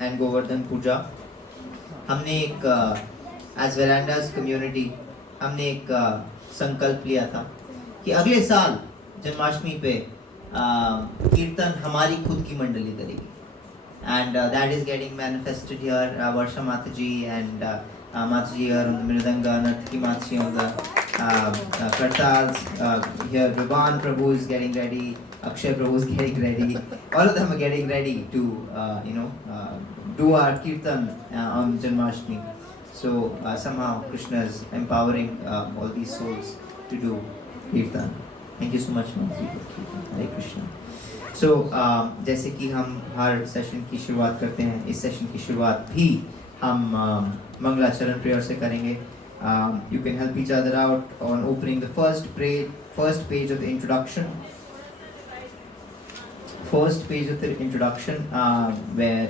And Govardhan पूजा, हमने एक as वेरांडास community हमने एक संकल्प लिया था कि अगले साल जन्माष्टमी पे कीर्तन हमारी खुद की मंडली करेगी. And that is getting manifested here. Varsha Mataji and Mataji here on the Mridanga, Nartaki Mataji on the Kartals. Here Vivan Prabhu is getting ready, Akshay Prabhu is getting ready. All of them are getting ready to do our kirtan on Janmashtami. So somehow Krishna is empowering all these souls to do kirtan. Thank you so much, Mataji, for kirtan. Hare Krishna. So, जैसे कि हम हर session की शुरुआत करते हैं, इस session की शुरुआत भी हम मंगलाचरण प्रेयर से करेंगे. You can help each other out on opening the first page of the introduction. First page of the introduction, where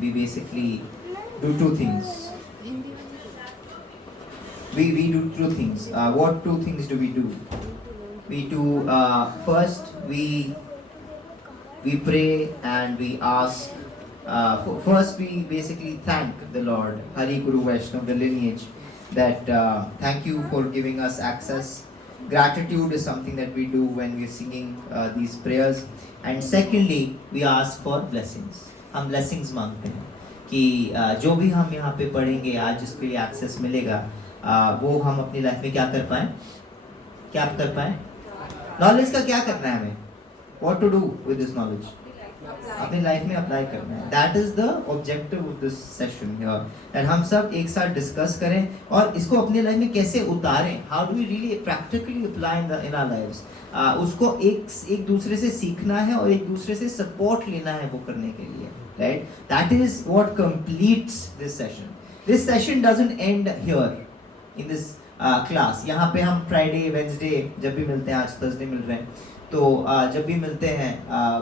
we basically do two things. We do two things. What two things do we do? We do first we pray and we ask. First, we basically thank the Lord, Hari Guru Vaishnav, the lineage, that thank you for giving us access. Gratitude is something that we do when we are singing these prayers. And secondly, we ask for blessings. हम blessings मांगते हैं कि जो भी हम यहाँ पे पढ़ेंगे आज, जिसके लिए access मिलेगा, वो हम अपनी लाइफ में क्या कर पाएं, क्या कर पाएं. नॉलेज का क्या करना है हमें? What to do with this knowledge? अपनी लाइफ में अप्लाई करना है. That is the objective of this session here. And हम सब एक साथ डिस्कस करें और इसको अपनी लाइफ में कैसे उतारें. How do we really practically apply in our lives? उसको एक दूसरे से सीखना है और एक दूसरे से सपोर्ट लेना है वो करने के लिए. Right? That is what completes this session. This session doesn't end here in this class. यहाँ पे हम Friday, Wednesday जब भी मिलते हैं, आज Thursday मिल रहे हैं, तो जब भी मिलते हैं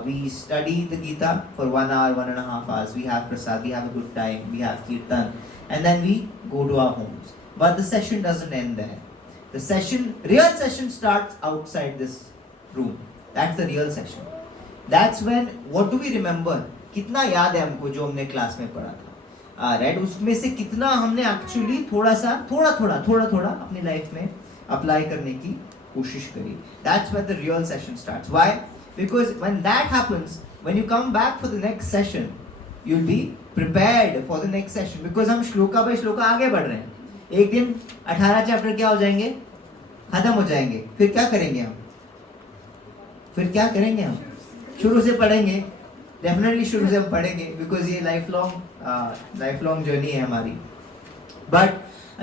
we study the Gita for 1 hour, 1.5 hours. We have prasad, we have a good time, we have kirtan, and then we go to our homes. But the session doesn't end there. The real session starts outside this room. That's the real session. That's when, what do we remember? कितना याद है हमको जो हमने class में पढ़ा था, right? उसमें से कितना हमने एक्चुअली थोड़ा अपनी लाइफ में अप्लाई करने की कोशिश करी. That's where the real session starts. Why? Because when that happens, when you come back for the next session, you'll be prepared for the next session. Because हम श्लोका बाय श्लोका आगे बढ़ रहे हैं. एक दिन 18 चैप्टर क्या हो जाएंगे, खत्म हो जाएंगे. फिर क्या करेंगे हम? शुरू से पढ़ेंगे. डेफिनेटली शुरू से हम पढ़ेंगे, बिकॉज ये लाइफ लॉन्ग जर्नी है हमारी. बट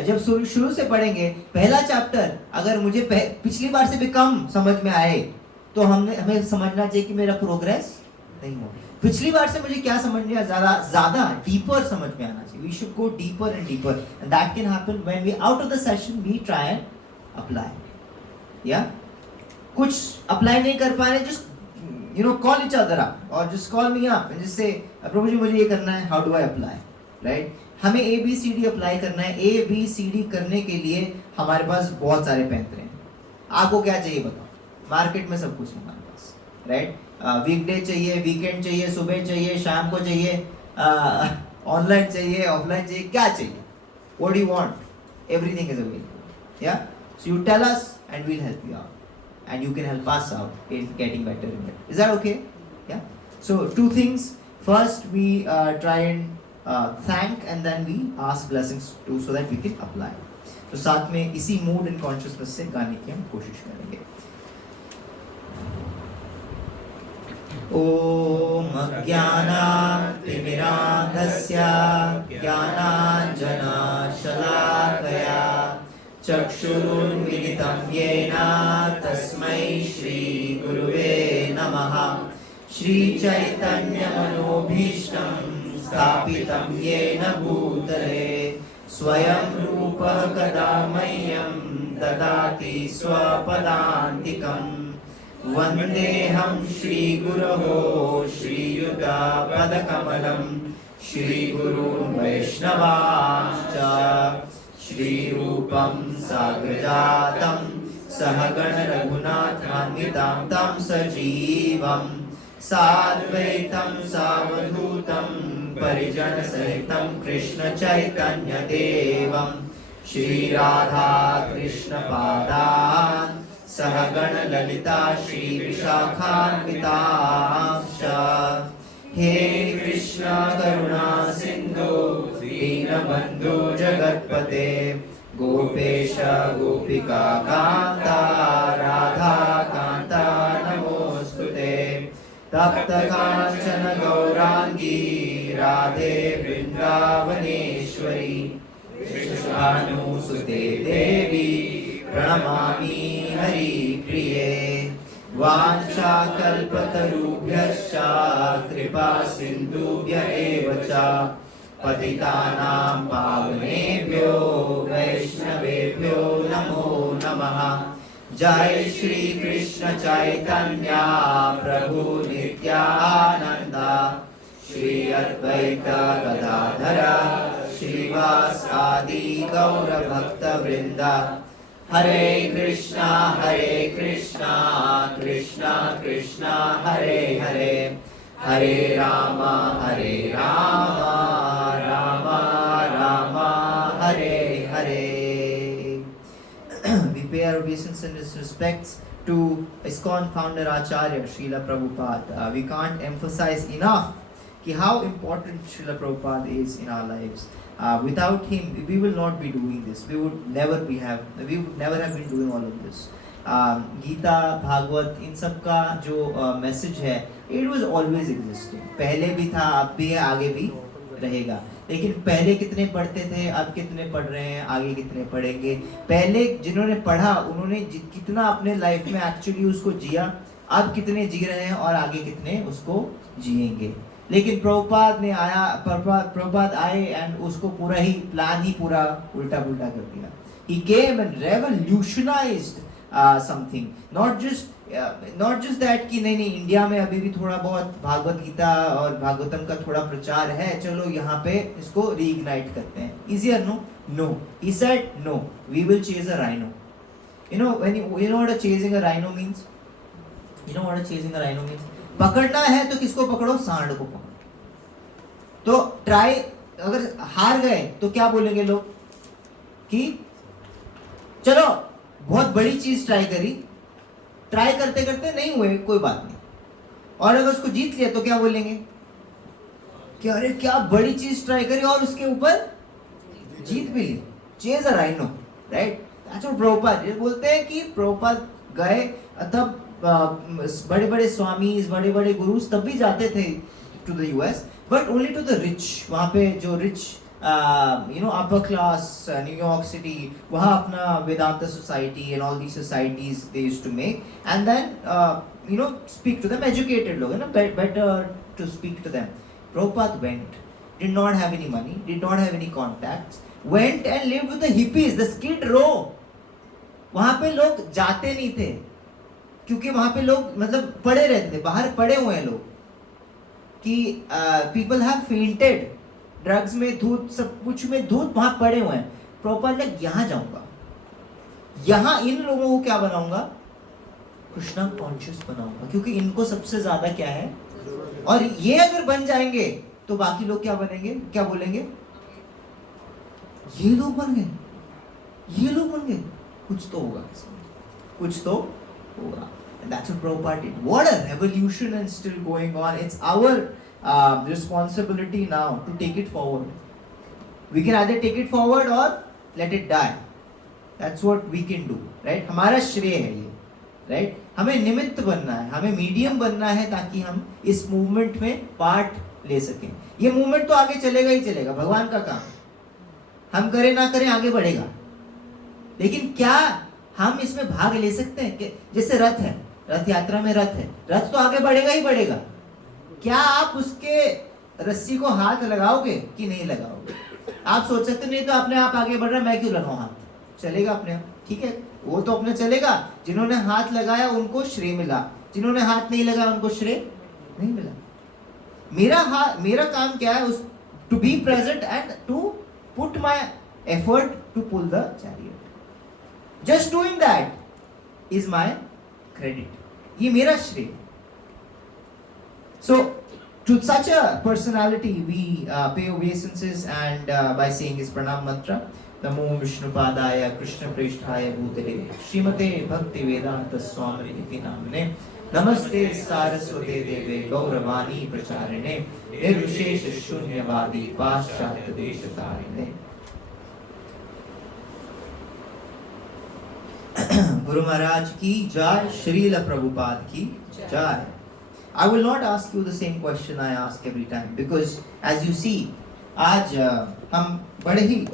जब शुरू से पढ़ेंगे, पहला चैप्टर अगर मुझे पिछली बार से भी कम समझ में आए, तो हमें समझना चाहिए कि मेरा प्रोग्रेस नहीं हुआ. पिछली बार से मुझे क्या समझ में ज्यादा डीपर समझ में आना चाहिए. We should go deeper and deeper, and that can happen when we out of the session we try and apply. या कुछ अप्लाई नहीं कर पा रहे, just call each other up और just call me up and just say Prabhu ji मुझे ये करना है, how do I apply, right? हमें ABCD अप्लाई करना है. ABCD करने के लिए हमारे पास बहुत सारे पैंतरे हैं. आपको क्या चाहिए बताओ? मार्केट में सब कुछ है हमारे पास, राइट? वीकडे चाहिए, वीकेंड चाहिए, सुबह चाहिए, शाम को चाहिए, ऑनलाइन चाहिए, ऑफलाइन चाहिए, क्या चाहिए? What do you want? Everything is available. या so you tell us and we will help you out and you can help us out in getting better in it. Is that okay? या so two things. First we try and thank and then we ask blessings too, so that we can apply. तो साथ में इसी mood and consciousness से गाने की हम कोशिश करेंगे. ओम अज्ञानातिमिरान्धस्य ज्ञानाञ्जनशलाकया चक्षुरुन्मिलितं येन तस्मै श्रीगुरुवे नमः. श्रीचैतन्यमनोभीष्टं स्थापितं येन भूतले स्वयं रूपः कदा मह्यं ददाति स्वपदान्तिकं. वन्देऽहं श्रीगुरोः श्रीयुतापदकमलं श्रीगुरून् वैष्णवांश्च श्रीरूपं साग्रजातं सहगण रघुनाथान्वितं तं सजीवं साद्वैतं सावधूतं परिजन सहितं कृष्ण चैतन्य देवं श्री राधा कृष्ण पादान् सहगण ललिता श्री विशाखान्वितांश्च हे कृष्ण करुणा सिंधु दीनबन्धु जगत्पते गोपेश गोपिका कांता राधा कांता नमोस्तुते तप्त कांचन गौरांगी राधे वृंदावनेश्वरी कृष्णानुसुते देवी प्रणमामि हरिप्रिये वाञ्छाकल्पतरुभ्यश्च कृपा सिन्धुभ्य एव च पतितानां पावनेभ्यो वैष्णवेभ्यो नमो नमः जय श्री कृष्ण चैतन्य प्रभु नित्यानंद श्री अद्वैत गदाधर श्रीवासादि गौर भक्त वृंद हरे Krishna Krishna Krishna Hare Hare Hare Ram Ram Ram Hare Hare We pay our obeisance and respects to ISKCON founder Acharya Srila Prabhupada. We can't emphasize enough how important Srila Prabhupada is in our lives. Without him, we will not be doing this. We would never have been doing all of this. Gita Bhagavat इन सब का जो message है, it was always existing. पहले भी था, अब भी है, आगे भी रहेगा. लेकिन पहले कितने पढ़ते थे, अब कितने पढ़ रहे हैं, आगे कितने पढ़ेंगे. पहले जिन्होंने पढ़ा उन्होंने कितना अपने लाइफ में एक्चुअली उसको जिया, अब कितने जी रहे हैं और आगे कितने उसको जिएंगे. लेकिन प्रभुपाद आए एंड उसको पूरा ही प्लान ही पूरा उल्टा पुल्टा कर दिया. He came and revolutionized something. Not just that कि नहीं इंडिया में अभी भी थोड़ा बहुत भागवत गीता और भागवतम का थोड़ा प्रचार है, चलो यहाँ पे इसको रीइग्नाइट करते हैं. Easier no. He said no. We will chase a rhino. You know what a chasing a rhino means? पकड़ना है तो किसको पकड़ो? सांड को पकड़ो. तो ट्राई, अगर हार गए तो क्या बोलेंगे लोग कि चलो बहुत बड़ी चीज ट्राई करते करते नहीं हुए, कोई बात नहीं. और अगर उसको जीत लिया तो क्या बोलेंगे कि अरे क्या बड़ी चीज ट्राई करी और उसके ऊपर जीत भी ली. Chase a rhino, right? That's what Prabhupada बोलते हैं कि प्रभुपाद गए, तब बड़े बड़े स्वामीज, बड़े बड़े गुरुज तब भी जाते थे to the US, but only to the rich. वहाँ पे जो rich upper class, New York City, वहाँ अपना Vedanta society and all these societies they used to make, and then speak to them. Educated लोग है ना, better to speak to them. Prabhupada went, did not have any money, did not have any contacts, went and lived with the hippies, the Skid Row. वहाँ पे लोग जाते नहीं थे क्योंकि वहाँ पे लोग मतलब पड़े रहते थे, बाहर पड़े हुए हैं लोग कि people have fainted, ड्रग्स में धूत, सब कुछ में धूत, वहां पड़े हुए हैं. प्रॉपर ने यहाँ जाऊंगा, यहाँ इन लोगों को क्या बनाऊंगा? कृष्णा कॉन्शियस बनाऊंगा, क्योंकि इनको सबसे ज्यादा क्या है, और ये अगर बन जाएंगे तो बाकी लोग क्या बनेंगे, क्या बोलेंगे? ये लोग बन गए, कुछ तो होगा, कुछ तो होगा. And that's what Prabhupada did. What a revolution and still going on. It's our responsibility now to take it forward. We can either take it forward or let it die. That's what we can do, right? हमारा श्रेय है ये, right? हमें निमित्त बनना है, हमें medium बनना है ताकि हम इस मूवमेंट में पार्ट ले सकें. ये मूवमेंट तो आगे चलेगा ही चलेगा, भगवान का काम. हम करें ना करें आगे बढ़ेगा. लेकिन क्या हम इसमें भाग ले सकते हैं? कि जैसे रथ है, रथ यात्रा में रथ है, रथ तो आगे बढ़ेगा ही बढ़ेगा. क्या आप उसके रस्सी को हाथ लगाओगे कि नहीं लगाओगे? आप सोच सकते नहीं तो अपने आप आगे बढ़ रहा है, मैं क्यों लगाऊं हाथ? चलेगा अपने आप, ठीक है, वो तो अपने चलेगा. जिन्होंने हाथ लगाया उनको श्रेय मिला, जिन्होंने हाथ नहीं लगाया उनको श्रेय नहीं मिला. मेरा काम क्या है? To be present and to put my effort to pull the chariot. Just doing that is my credit, ये मेरा श्रेय. So To such a personality, we pay obeisances and by saying his pranam mantra. Namo Vishnupadaya Krishna Preshthaya Bhutale Srimate Bhakti Vedanta Swami Niti Namne Namaste Saraswate Deve Gauravani Pracharine Nirvishesha Shunyavadi Paschatya Deshatarine. Guru Maharaj ki jai, Srila Prabhupada ki jai. I will not ask you the same question I ask every time because as you see, आज हम बड़े ही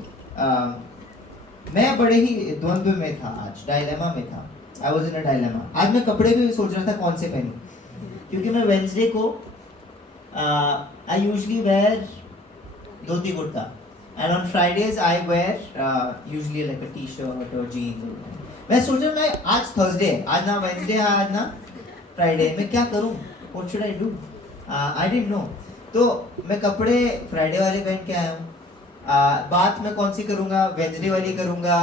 मैं बड़े ही द्वंद्व में था, आज dilemma में था. I was in a dilemma. आज मैं कपड़े भी सोच रहा था कौन से पहनूं, क्योंकि मैं वेंसडे को I usually wear dhoti kurta and on Fridays I wear usually like a t-shirt or jeans. मैं सोचा मैं आज थर्सडे, आज ना वेंसडे है, आज ना फ्राइडे, मैं क्या करूं? What should I do? I didn't know. तो मैं कपड़े फ्राइडे वाले पहन के आया हूँ. बात मैं कौन सी करूँगा? वेंसडे वाली करूँगा,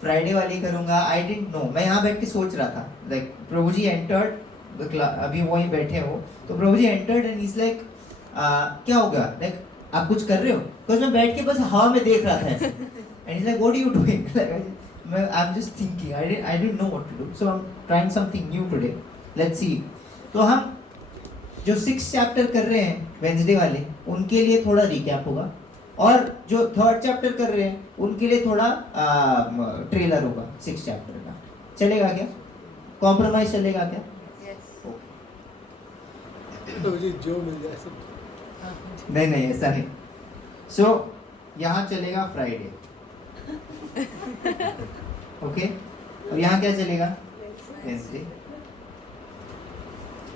फ्राइडे वाली करूँगा? I didn't know. मैं यहाँ बैठ के सोच रहा था. Like Prabhu ji entered the class, अभी वहीं बैठे हो, तो प्रभु जी entered and he's like क्या होगा? Like आप कुछ कर रहे हो? Because मैं बैठ के बस हवा में देख रहा था. And he's like, what are you doing? I'm just thinking. I didn't know what to do. So I'm trying something new today. Let's see. तो हम जो 6 चैप्टर कर रहे हैं वेंसडे वाले, उनके लिए थोड़ा रिकैप होगा, और जो 3rd चैप्टर कर रहे हैं उनके लिए थोड़ा ट्रेलर होगा 6 चैप्टर का. चलेगा क्या? कॉम्प्रोमाइज चलेगा क्या? तो जो मिल जाए सब. नहीं ऐसा नहीं. सो यहाँ चलेगा फ्राइडे, ओके, और यहाँ क्या चलेगा? वेंसडे.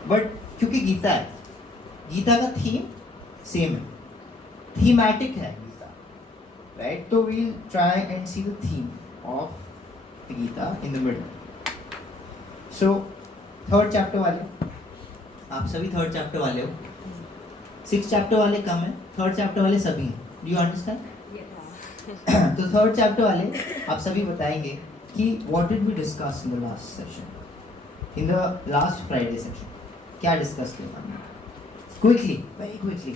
बट क्योंकि गीता है, गीता का थीम सेम है, थीमैटिक है गीता, राइट? तो we'll try and see the theme of the Gita in the middle. So 3rd chapter वाले, आप सभी 3rd चैप्टर वाले हो. 6 चैप्टर वाले कम है, 3rd चैप्टर वाले सभी हैं. Do you understand? तो 3rd चैप्टर वाले आप सभी बताएंगे कि what did we discuss in the last session, in the last Friday session. क्या डिस्कस किया हमने? Quickly, very quickly.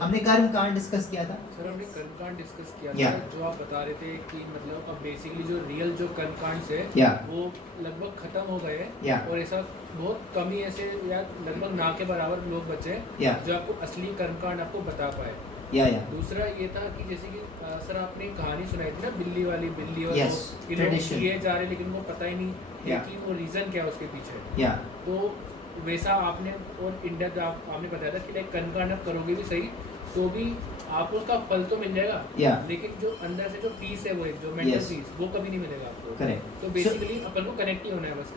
हमने कर्म कांड डिस्कस किया था. सर हमने कर्म कांड डिस्कस किया Yeah. था, जो आप बता रहे थे कि मतलब अब बेसिकली जो रियल जो कर्म कांड है Yeah. वो लगभग खत्म हो गए हैं. Yeah. और ऐसा बहुत कम ही ऐसे या लगभग ना के बराबर लोग बचे हैं Yeah. जो आपको असली कर्म कांड आपको बता पाए. या दूसरा ये था कि जैसे कि सर आपने एक कहानी सुनाई थी ना, बिल्ली वाली, बिल्ली और Yes, वो लोग tradition. किए जा रहे लेकिन उनको पता ही नहीं Yeah. कि वो रीजन क्या है उसके पीछे. या तो वैसा आपने और इंडिया आपने बताया था कि लाइक कर्म कांड आप करोगे भी सही तो भी आपको उसका फल तो मिल जाएगा. Yeah. लेकिन जो अंदर से जो पीस है वो एक जो मेंटल Yes. पीस वो कभी नहीं मिलेगा आपको. करेक्ट. तो बेसिकली अपन को कनेक्ट ही होना है बस.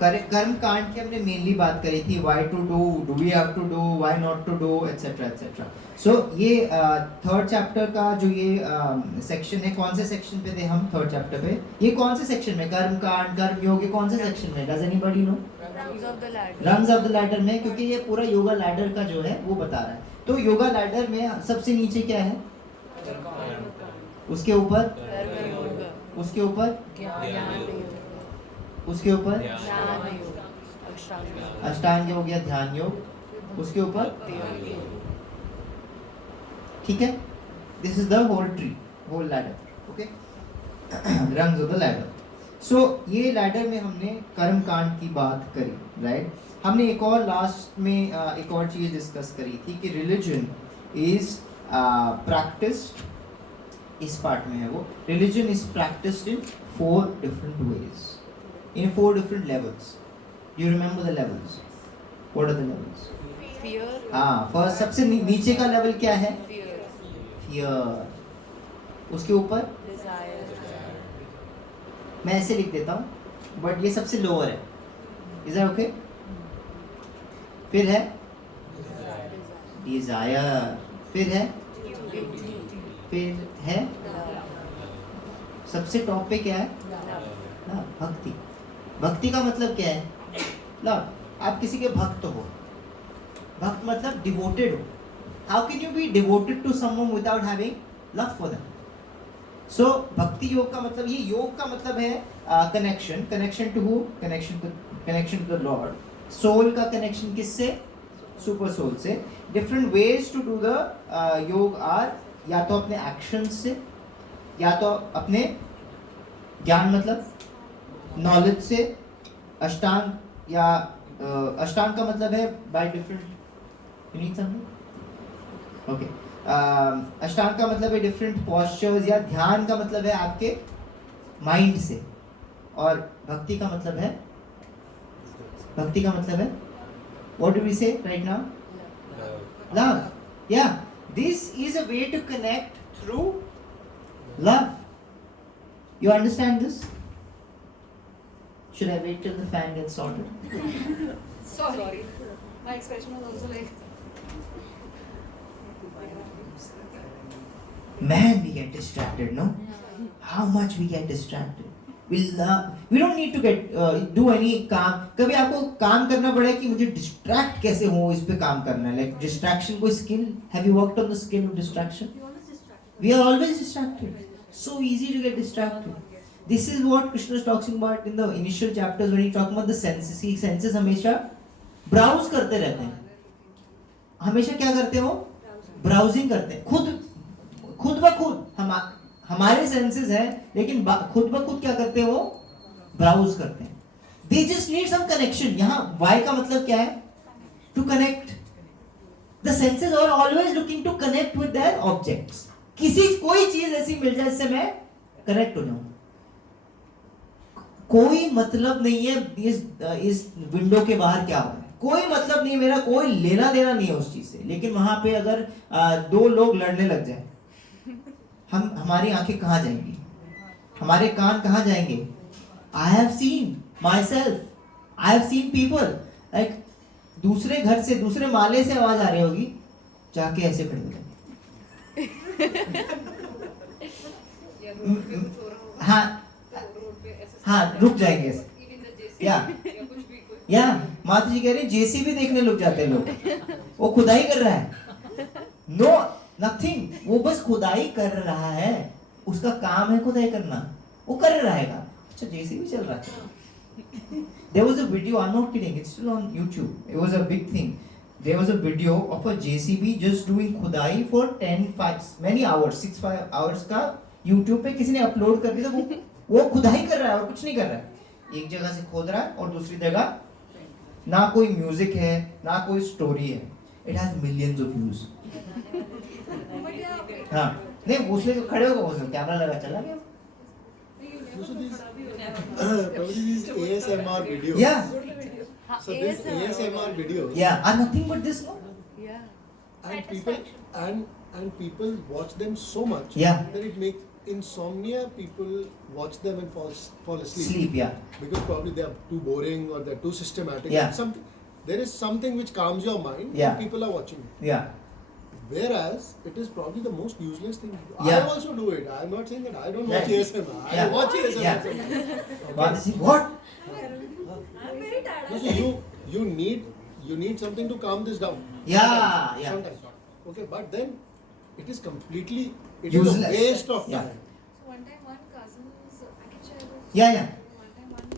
कर्म कांड की हमने मेनली बात करी थी, why to do, do we have to do, why not to do, etcetera etcetera. So ये 3rd चैप्टर का जो ये सेक्शन है, कौन से सेक्शन पे थे हम 3rd चैप्टर पे? ये कौन से सेक्शन में? कर्म कांड, कर्म योग, ये कौन से सेक्शन में? Does anybody know? Rungs of the ladder में, क्योंकि ये पूरा योगा लैडर का जो है वो बता रहा है. तो योगा लैडर में सबसे नीचे क्या है? उसके ऊपर, उसके ऊपर, उसके ऊपर अष्टांग हो गया, ध्यान योग, उसके ऊपर, ठीक है. This is the whole tree, whole ladder, okay. Rungs of the ladder. So ये लैडर में हमने कर्म कांड की बात करी, राइट? हमने एक और लास्ट में एक और चीज डिस्कस करी थी कि रिलीजन इज प्रैक्टिस्ड, इस पार्ट में है वो, religion is practised in 4 different ways, in 4 different levels. Do you remember the levels? What are the levels? Fear. हाँ, फर्स्ट सबसे नीचे का लेवल क्या है? फियर. उसके ऊपर Desire. मैं ऐसे लिख देता हूँ, बट ये सबसे लोअर है. Is that okay? फिर है डिजायर, फिर है, फिर है सबसे टॉप पे क्या है? लव, भक्ति. भक्ति का मतलब क्या है? लव. आप किसी के भक्त हो, भक्त मतलब डिवोटेड हो. How can you be devoted to someone without having love for them? So भक्ति योग का मतलब, ये योग का मतलब है connection. Connection to who? Connection to the lord. Soul का कनेक्शन किससे? सुपर सोल से. Different ways to do the योग are या तो अपने actions से, या तो अपने ज्ञान मतलब knowledge से. अष्टांग या अष्टांग का मतलब है by different. You need something? Okay. अष्टांग का मतलब है different postures, या ध्यान का मतलब है आपके माइंड से. और भक्ति का मतलब है, भक्ति का मतलब है, what do we say right now? Love. Yeah, this is a way to connect through love. You understand this? Should I wait till the fan gets sorted? Sorry. My expression was also like. Man, we get distracted, no? How much we get distracted. We don't need to get do any काम. कभी आपको काम करना पड़ा है कि मुझे distract कैसे हो, इस पे काम करना है. Like distraction कोई skill. Have you worked on the skill of distraction? We are always distracted. So easy to get distracted. This is what Krishna is talking about in the initial chapters when he talking about the senses. He senses हमेशा browse करते रहते हैं. हमेशा क्या करते हो? Browsing करते हैं. खुद ब खुद हमारे सेंसेस हैं, लेकिन खुद ब खुद क्या करते हो? ब्राउज करते हैं. They just need some connection. यहाँ why का मतलब क्या है? To connect. The senses are always looking to connect with their objects. कोई चीज ऐसी मिल जाए जिससे मैं कनेक्ट हो जाऊं. कोई मतलब नहीं है इस विंडो के बाहर क्या हो रहा है. कोई मतलब नहीं, मेरा कोई लेना देना नहीं है उस चीज से. लेकिन वहां पे अगर दो लोग लड़ने लग जाए, हमारी आंखें कहाँ जाएंगी? हमारे कान कहाँ जाएंगे? I have seen myself. I have seen people like दूसरे घर से, दूसरे माले से आवाज आ रही होगी, जाके ऐसे खड़े हो जाएंगे. हाँ रुक जाएंगे. या माता जी कह रही जेसीबी देखने लग जाते हैं लोग. वो खुदाई कर रहा है. No nothing. वो बस खुदाई कर रहा है. उसका काम है खुदाई करना. वो कर रहेगा. अच्छा जेसीबी चल रहा है. There was a video, I'm not kidding, it's still on YouTube. It was a big thing. There was a video of a JCB just doing खुदाई for 5 hours, 6-5 hours का YouTube पे किसी ने अपलोड कर दिया. वो खुदाई कर रहा है और कुछ नहीं कर रहा है. एक जगह से खोद रहा है और दूसरी जगह ना कोई म्यूजिक है, ना कोई स्टोरी है. It has millions of views. हाँ नहीं उसने खड़े होकर उसने कैमरा लगा चला गया. Probably these ASMR videos. Yeah. So these ASMR videos. Yeah, are nothing but this, no? Yeah. And people watch them so much. Yeah. That it makes insomnia. People watch them and fall asleep. Sleep, yeah. Because probably they are too boring or they're too systematic. Yeah. There is something which calms your mind. Yeah. And people are watching it. Yeah. Whereas it is probably the most useless thing. Yeah. I also do it. I'm not saying that I don't Yeah. watch ASMR. I Yeah. watch ASMR. Yeah. sometimes. What? I'm very tired. No, so you need something to calm this down. Yeah, yeah. Sometimes. Okay, but then it is completely Useless. a waste of Yeah. time. So one time one cousin's, I can share this. Yeah, yeah. One time one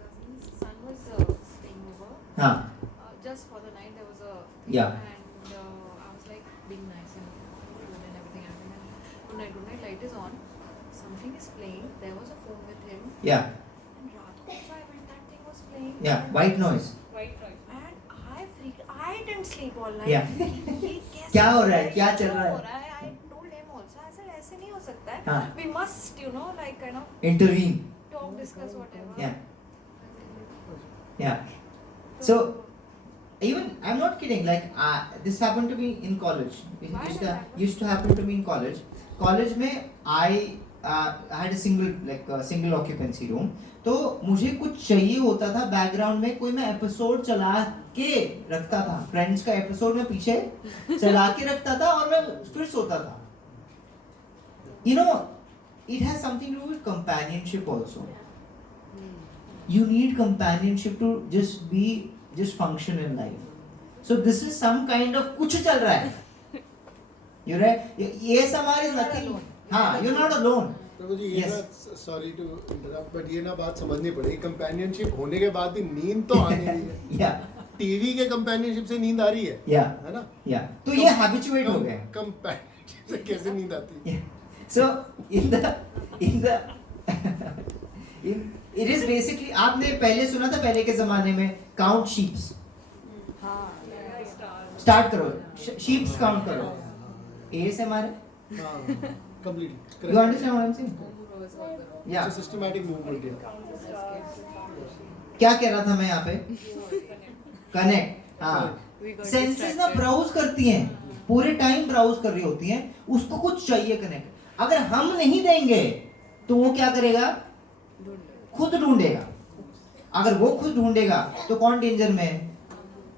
cousin's son was staying over. हाँ. Just for the night there was a Yeah. and I was like being nice and good and everything. And good night, light is on. Something is playing. There was a phone with him. Yeah. And रात को 5 when that thing was playing. Yeah. White noise. White noise. And I freaked. I didn't sleep all night. Yeah. ये कैसे क्या हो रहा है? ये क्या चल रहा है? हो रहा है? I told him also. I said ऐसे नहीं हो सकता है. हाँ. We must, you know, like kind of Intervene. talk, discuss, whatever. Yeah. Yeah. So even I'm not kidding. Like this happened to me in college. It Why used did to, that used to happen to me in college. College में I had a single occupancy room. तो मुझे कुछ चाहिए होता था background में, कोई मैं एपिसोड चला के रखता था. फ्रेंड्स का एपिसोड में पीछे चला के रखता था और मैं फिर सोता था. You know, it has something to do with companionship also. You need companionship to just function in life. So this is some kind of कुछ चल रहा है. You're right. ASMR is nothing. हाँ, you're not alone. तो जी ये ना sorry to interrupt but ये ना बात समझनी पड़ेगी. कंपेनियनशिप होने के बाद भी नींद तो आने नहीं है. Yeah. टीवी के कंपेनियनशिप से नींद आ रही है या है ना? तो ये हैबिचुएट हो गया. कंपेनियनशिप से कैसे नींद आती है? So in the it is basically, आपने पहले सुना था पहले के जमाने में count sheeps. स्टार्ट करो, sheeps count करो. ASMR है? हाँ, completely. You understand what I'm saying? Yeah. It's a systematic movement here. क्या कह रहा था मैं यहाँ पे? कनेक्ट. हाँ. सेंसेस ना ब्राउज करती हैं, पूरे टाइम ब्राउज कर रही होती हैं, उसको कुछ चाहिए कनेक्ट. अगर हम नहीं देंगे तो वो क्या करेगा? खुद ढूंढेगा. अगर वो खुद ढूंढेगा तो कौन डेंजर में है?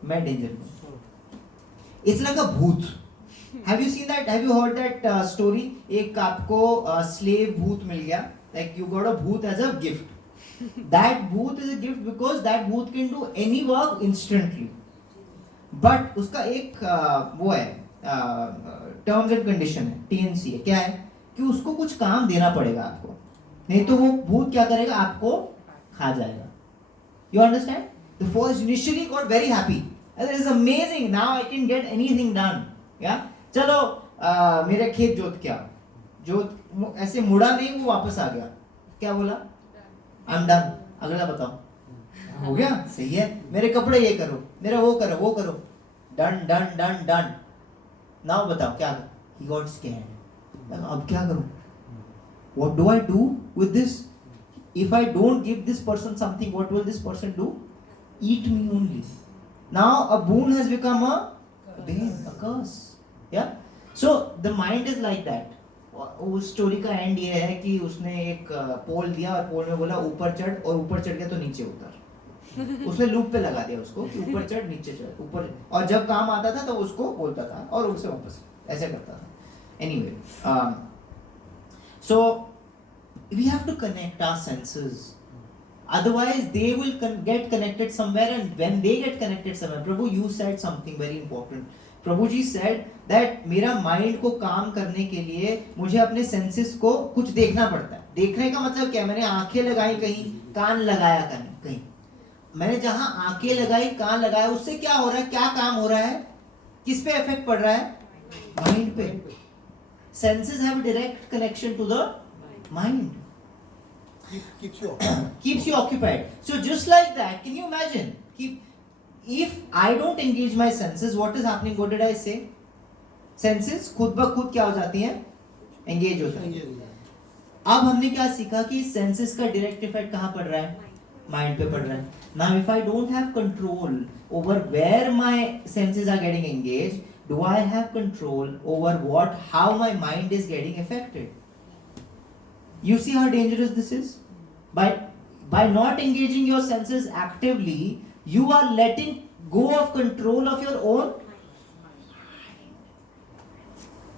मैं डेंजर में. इट्स लाइक अ भूत. Have you seen that? Have you heard that story? एक आपको स्लेव भूत मिल गया, like you got a booth as a gift. That booth is a gift because that booth can do any work instantly. But उसका एक वो है, terms and condition है, TNC है. क्या है? कि उसको कुछ काम देना पड़ेगा आपको, नहीं तो वो भूत क्या करेगा? आपको खा जाएगा. You understand? The forest initially got very happy. And it is amazing. Now I can get anything done. Yeah? चलो मेरे खेत जोत क्या? जोत ऐसे मुड़ा नहीं, वो वापस आ गया. क्या बोला? I'm done. अगला बताओ. हो गया? सही है. मेरे कपड़े ये करो, मेरा वो करो, वो करो. Done, done, done, done. Now बताओ क्या? He got scared. अब क्या करूं? What do I do with this? If I don't give this person something, what will this person do? Eat me only. Now a boon has become a bane, a curse. Yeah. So the mind is like that. उस story का and ये है कि उसने एक पोल दिया और पोल में बोला ऊपर चढ़, और ऊपर चढ़ गया तो नीचे उतर. उसने लूप पे लगा दिया उसको कि ऊपर चढ़ नीचे चढ़ ऊपर, और जब काम आता था तो उसको बोलता था और उससे वापस ऐसे करता था. Anyway, so we have to connect our senses, otherwise they will get connected somewhere, and when they get connected somewhere, Prabhu, you said something very important. Prabhu ji said that मेरा माइंड को काम करने के लिए मुझे अपने सेंसेस को कुछ देखना पड़ता है. देखने का मतलब क्या? मैंने आंखें लगाई कहीं, कान लगाया कहीं. मैंने जहां आंखें लगाई, कान लगाया, उससे क्या हो रहा है? क्या काम हो रहा है? किस पे इफेक्ट पड़ रहा है? माइंड पे. Senses have direct connection to the mind. Keeps you occupied. So just like that, can you imagine? If I don't engage my senses, what is happening? What did I say? Senses खुद ब खुद क्या हो जाती हैं? Engage हो जाती हैं. अब हमने क्या सीखा कि senses का direct effect कहाँ पड़ रहा है? Mind पे पड़ रहा है. Now if I don't have control over where my senses are getting engaged, do I have control over how my mind is getting affected? You see how dangerous this is? By not engaging your senses actively, you are letting go of control of your own.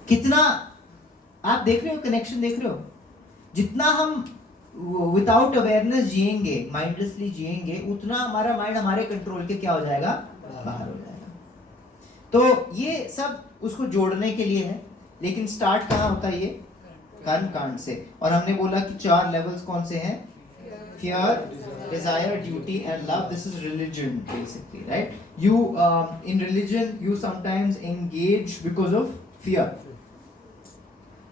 कितना आप देख रहे हो, connection देख रहे हो? जितना हम विदाउट अवेयरनेस जिएंगे, माइंडलेसली जिएंगे, उतना हमारा माइंड हमारे कंट्रोल के क्या हो जाएगा? बाहर हो जाएगा. तो ये सब उसको जोड़ने के लिए है. लेकिन स्टार्ट कहाँ होता है? ये कर्म कांड से. और हमने बोला कि 4 लेवल्स कौन से हैं? Fear, desire, duty and love. This is religion basically, right? You in religion you sometimes engage because of fear.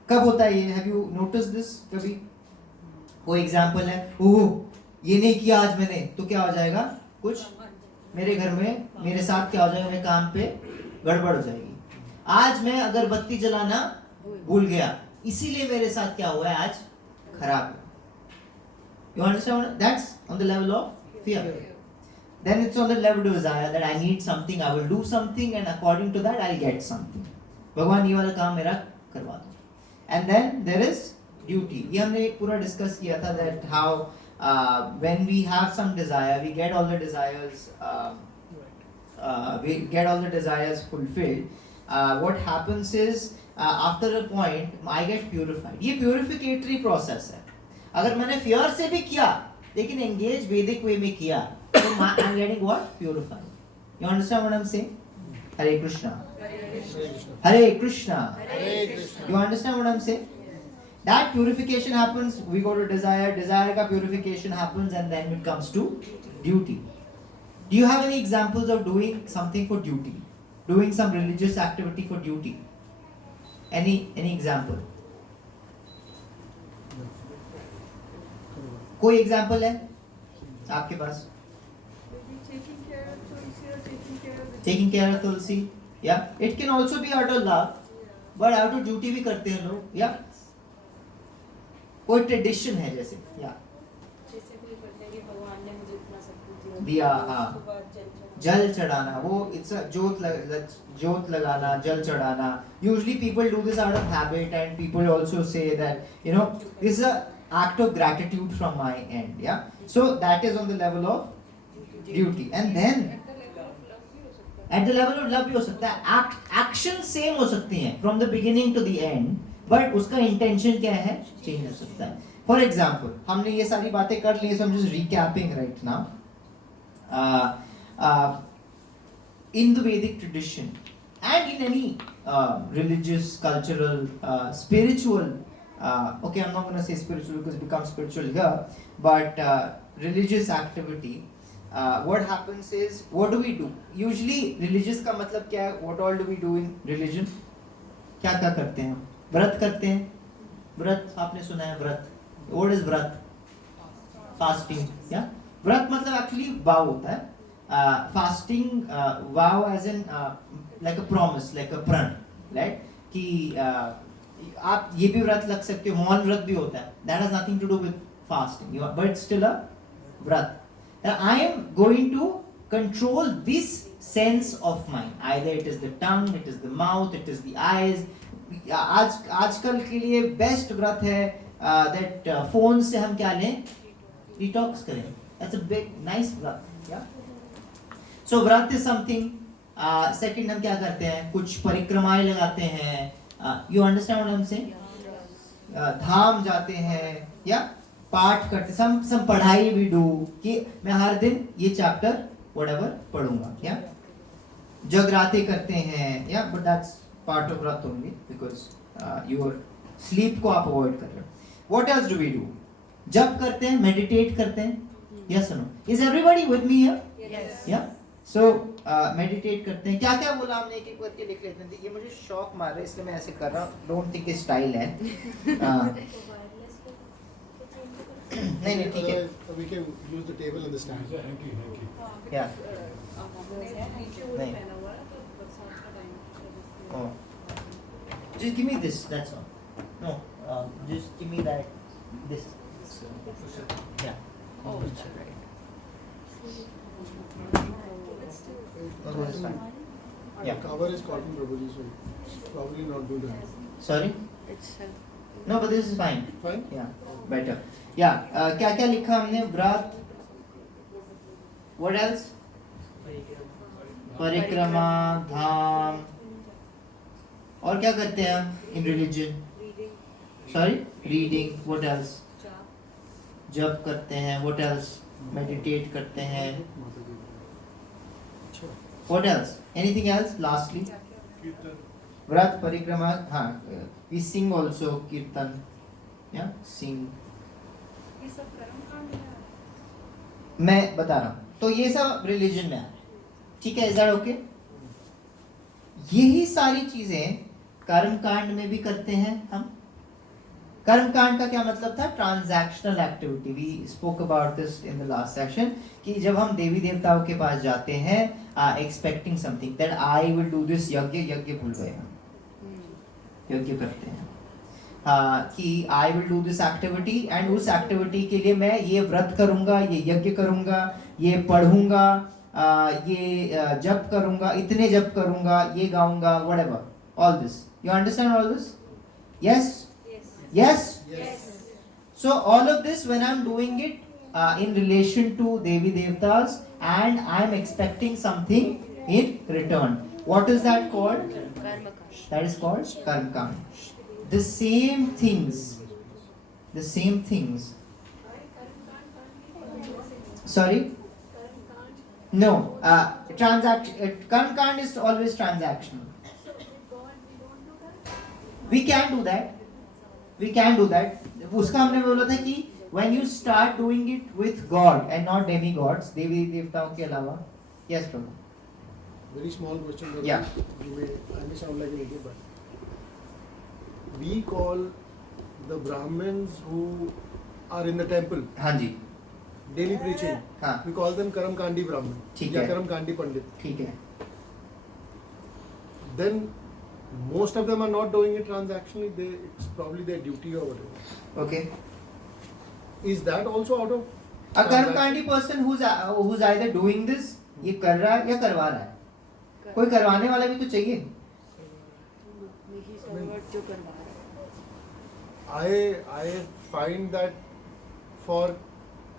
कब होता है ये? Have you noticed this कभी? वो एग्जाम्पल है, ओह ये नहीं किया आज मैंने तो क्या हो जाएगा? कुछ मेरे घर में मेरे साथ क्या हो जाएगा? मेरे काम पे गड़बड़ हो जाएगी. आज मैं अगरबत्ती जलाना भूल गया, इसीलिए मेरे साथ क्या हुआ है? आज खराब. You understand? That's on the level of fear. Then it's on the level of desire, that I need something, I will do something, and according to that I'll get something. भगवान ये वाला काम मेरा करवा दो. And then there is duty. ये हमने पूरा डिस्कस किया था that how when we have some desire, we get all the desires fulfilled. What happens is after a point I get purified. ये purificatory process है. अगर मैंने fear से भी किया लेकिन engage वैदिक way में किया तो I'm getting what? Purified. You understand what I'm saying? Hare Krishna. Hare Krishna. You understand what I'm saying? That purification happens, we go to desire, desire ka purification happens, and then it comes to duty. Do you have any examples of doing something for duty? Doing some religious activity for duty? Any example? कोई example है आपके पास? Taking care of tulsi. Yeah, it can also be out of love, but out of duty भी करते हैं लोग. Yeah. कोई tradition है जैसे. Yeah. जैसे कोई करते हैं कि भगवान ने मुझे इतना सब कुछ दिया, हाँ. सुबह जल चढ़ाना, वो it's a जोत लगाना, जल चढ़ाना. Usually people do this out of habit, and people also say that, you know, this is a act of gratitude from my end. Yeah. So that is on the level of duty, and then at the level of love भी हो सकता है. Action same हो सकती हैं from the beginning to the end, but उसका intention क्या है, change हो सकता है. For example, हमने ये सारी बातें कर ली, so I'm just recapping right now. In the Vedic tradition and in any religious, cultural, spiritual, okay, I'm not going to say spiritual because it becomes spiritual here, but religious activity, what happens is, what do we do? Usually religious का मतलब क्या है? What all do we do in religion? क्या क्या करते हैं? व्रत करते हैं. व्रत आपने सुना है, व्रत. What is व्रत? Fasting. Yeah. व्रत मतलब actually vow होता है. Fasting, vow as in like a promise, like a प्रण, right? कि आप ये भी व्रत लग सकते हो, मौन व्रत भी होता है. That has nothing to do with fasting, but it's still a व्रत. I am going to control this sense of mine. Either it is the tongue, it is the mouth, it is the eyes. आजकल के लिए best व्रत है that phone से हम क्या लें, detox करें. That's a big nice व्रत. Yeah. So व्रत is something. Second हम क्या करते हैं, कुछ परिक्रमाएं लगाते हैं. You understand what I'm saying? धाम जाते हैं या पाठ करते, some पढ़ाई भी do कि मैं हर दिन ये चैप्टर whatever पढ़ूंगा. या जगराते करते हैं. या but that's part of व्रत only because your sleep को आप avoid कर रहे हो. What else do we do? जप करते हैं, meditate करते हैं. Yes or no? Is everybody with me here? Yes. Yeah. So meditate करते हैं. क्या क्या बोला हमने, एक एक करके लिख लेते हैं. ये मुझे शौक मार रहा है इसलिए मैं ऐसे कर रहा हूँ. Don't think ये style है. नहीं नहीं ठीक है. We can use the table and the stand. Yeah. नहीं. Oh. Just give me this. That's all. No. Just give me that. This. Yeah. Oh, it's right. Oh, that's fine. Yeah. Cover is cotton Prabhuji, so it's probably not good. Sorry. It's No, but this is fine. Fine? Yeah. Better. Yeah. क्या क्या लिखा हमने? व्रत. What else? परिक्रमा, धाम. और क्या करते हैं हम in religion? Sorry? Reading. What else? जप करते हैं. What else? Meditate करते हैं. What else? Anything else? Lastly, व्रत, परिक्रमा. हाँ. We sing also कीर्तन. Yeah, sing. ये सब कर्मकांड है. मैं बता रहा हूँ. तो ये सब रिलीजन में है. ठीक है, is that okay? यही सारी चीजें कर्म कांड में भी करते हैं हम. कर्म कांड का क्या मतलब था? Transactional activity. We spoke about this in the last section कि जब हम देवी देवताओं के पास जाते हैं expecting something, that I will do this. यज्ञ भूल गए हम. यज्ञ करते हैं कि I will do this activity, and उस एक्टिविटी के लिए मैं ये व्रत करूंगा, ये यज्ञ करूंगा, ये पढ़ूंगा, ये जप करूंगा, इतने जप करूंगा, ये गाऊंगा, whatever. All this. You understand all this? Yes. Yes? Yes. So all of this when I'm doing it in relation to Devi Devtas and I'm expecting something in return. What is that called? Karma. That is called Karmakand. The same things. Sorry? No. Karmakand is always transactional. We can do that. उसका हमने बोला था कि when you start doing it with God and not demigods, देवी देवताओं के अलावा, Yes, Prabhu. Very small question. But Yeah. I may sound like an idiot, but we call the Brahmins who are in the temple हाँ जी, daily preaching. हाँ, We call them Karamkandi Brahmin. ठीक या है। Karamkandi Pandit. ठीक है। Then most of them are not doing it transactionally. It's probably their duty or whatever. Okay. Is that also out of A कर्मकांडी person who's either doing this, ये कर रहा है या करवा रहा है, कोई करवाने वाला भी तो चाहिए। जो करवा रहा है I find that for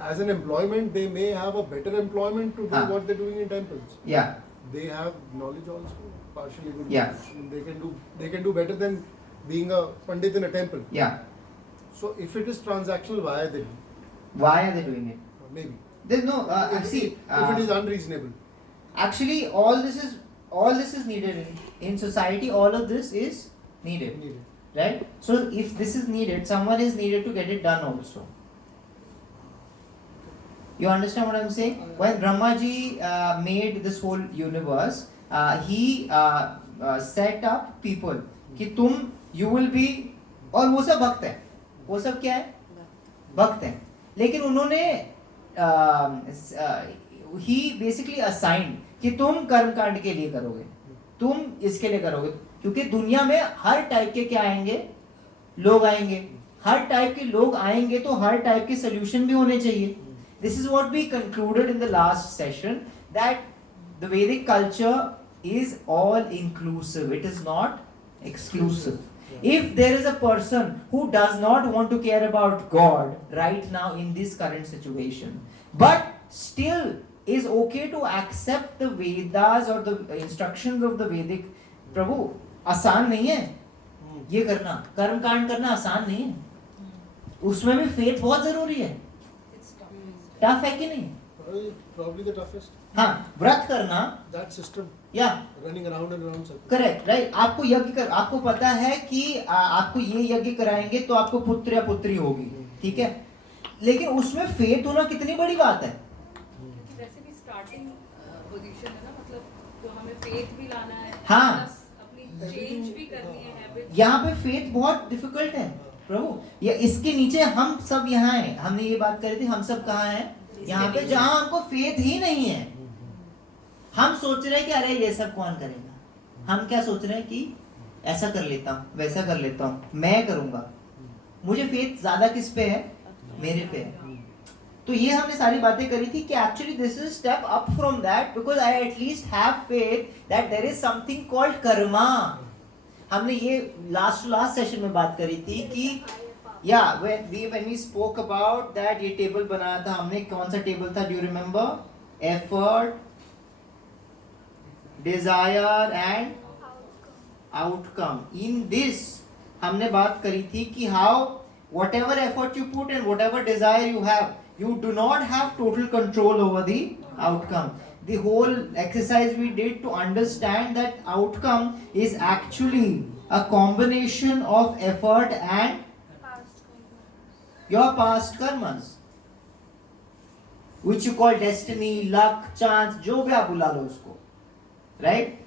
as an employment they may have a better employment to do हाँ. what they're doing in temples. Yeah, They have knowledge also, partially good Yeah. knowledge. They can do better than being a pandit in a temple. yeah. So if it is transactional, why are they doing Why are they doing it? it? Maybe. There's no. See, if it is unreasonable. actually, all this is needed in society. All of this is needed, Needed. right? So if this is needed, someone is needed to get it done also. You understand what I'm saying? When Brahmaji made this whole universe, he set up people कि you will be, और वो सब भक्त हैं, वो सब क्या है? भक्त हैं, लेकिन उन्होंने he basically assigned कि तुम कर्मकांड के लिए करोगे, तुम इसके लिए करोगे, क्योंकि दुनिया में हर टाइप के क्या आएंगे, लोग आएंगे, हर टाइप के लोग आएंगे तो हर टाइप के सोल्यूशन भी होने चाहिए. This is what we concluded in the last session, that the Vedic culture is all inclusive, it is not exclusive. If there is a person who does not want to care about God right now in this current situation, but still is okay to accept the Vedas or the instructions of the Vedic, प्रभु आसान नहीं है ये करना, कर्म कांड करना आसान नहीं है, उसमें भी फेथ बहुत जरूरी है, टफ है कि नहीं? Probably the toughest. हाँ, व्रत करना, That system या running around and around circle. Correct right. आपको यज्ञ कर, आपको पता है कि आपको ये यज्ञ कराएंगे तो आपको पुत्र या पुत्री होगी, ठीक है, लेकिन उसमें फेथ होना कितनी बड़ी बात है. क्योंकि वैसे भी स्टार्टिंग पोजीशन है ना, मतलब तो हमें फेथ भी लाना है, हाँ. प्लस अपनी चेंज भी करनी है हैबिट. यहाँ पे फेथ बहुत डिफिकल्ट है प्रभु. या इसके नीचे हम सब यहाँ हैं, हमने ये बात करी थी, हम सब कहाँ हैं? यहाँ पे जहाँ हमको फेथ ही नहीं है. हम सोच रहे हैं कि अरे ये सब कौन करेगा, हम क्या सोच रहे हैं कि ऐसा कर लेता हूँ, वैसा कर लेता हूँ, मैं करूँगा. मुझे फेथ ज्यादा किस पे है? मेरे पे है. तो ये हमने सारी बातें करी थी कि actually this is step up from that, because I at least have faith that there is something called karma. हमने ये लास्ट सेशन में बात करी थी कि या when we spoke about that, ये टेबल बनाया था हमने, कौन सा टेबल था? Do you remember? Effort, desire and outcome. In this हमने बात करी थी कि how whatever effort you put and whatever desire you have, you do not have total control over the outcome. The whole exercise we did to understand that outcome is actually a combination of effort and your past karmas, which you call destiny, luck, chance, जो भी आप बुला लो उसको, right?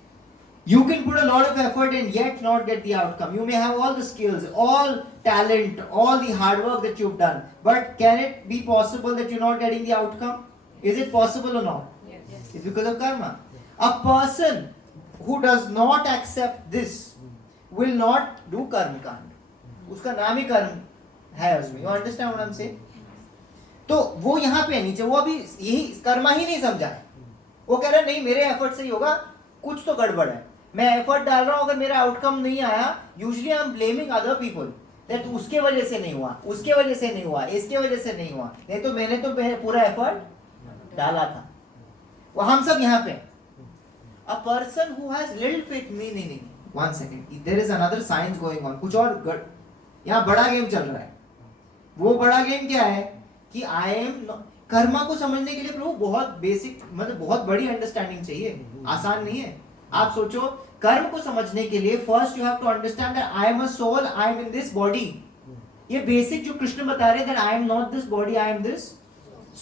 You can put a lot of effort and yet not get the outcome. You may have all the skills, all talent, all the hard work that you've done, but can it be possible that you're not getting the outcome? Is it possible or not? Yes. It's because of karma. A person who does not accept this will not do karma kand. उसका नाम ही कर्म है उसमें. You understand what I'm saying? तो वो यहाँ पे नीचे वो अभी यही कर्मा ही नहीं समझा है. वो कह रहा है नहीं मेरे एफर्ट से ही होगा, कुछ तो गड़बड़ है. मैं एफर्ट डाल रहा हूँ, अगर मेरा आउटकम नहीं आया, usually I am blaming other people that उसके वजह से नहीं हुआ, उसके वजह से नहीं हुआ, इसके वजह से नहीं हुआ, नहीं तो मैंने तो पूरा एफर्ट डाला था. वो हम सब यहाँ पे. A person who has little faith, नहीं, one second, there is another science going on, कुछ और यहाँ बड़ा गेम चल रहा है. वो बड़ा गेम क्या है कि आई एम कर्मा को समझने के लिए प्रभु बहुत बेसिक, मतलब बहुत बड़ी अंडरस्टैंडिंग चाहिए, आसान नहीं है. आप सोचो कर्म को समझने के लिए first you have to understand that I am a soul, I am in this body. ये बेसिक जो कृष्ण बता रहे that I am not this body, I am this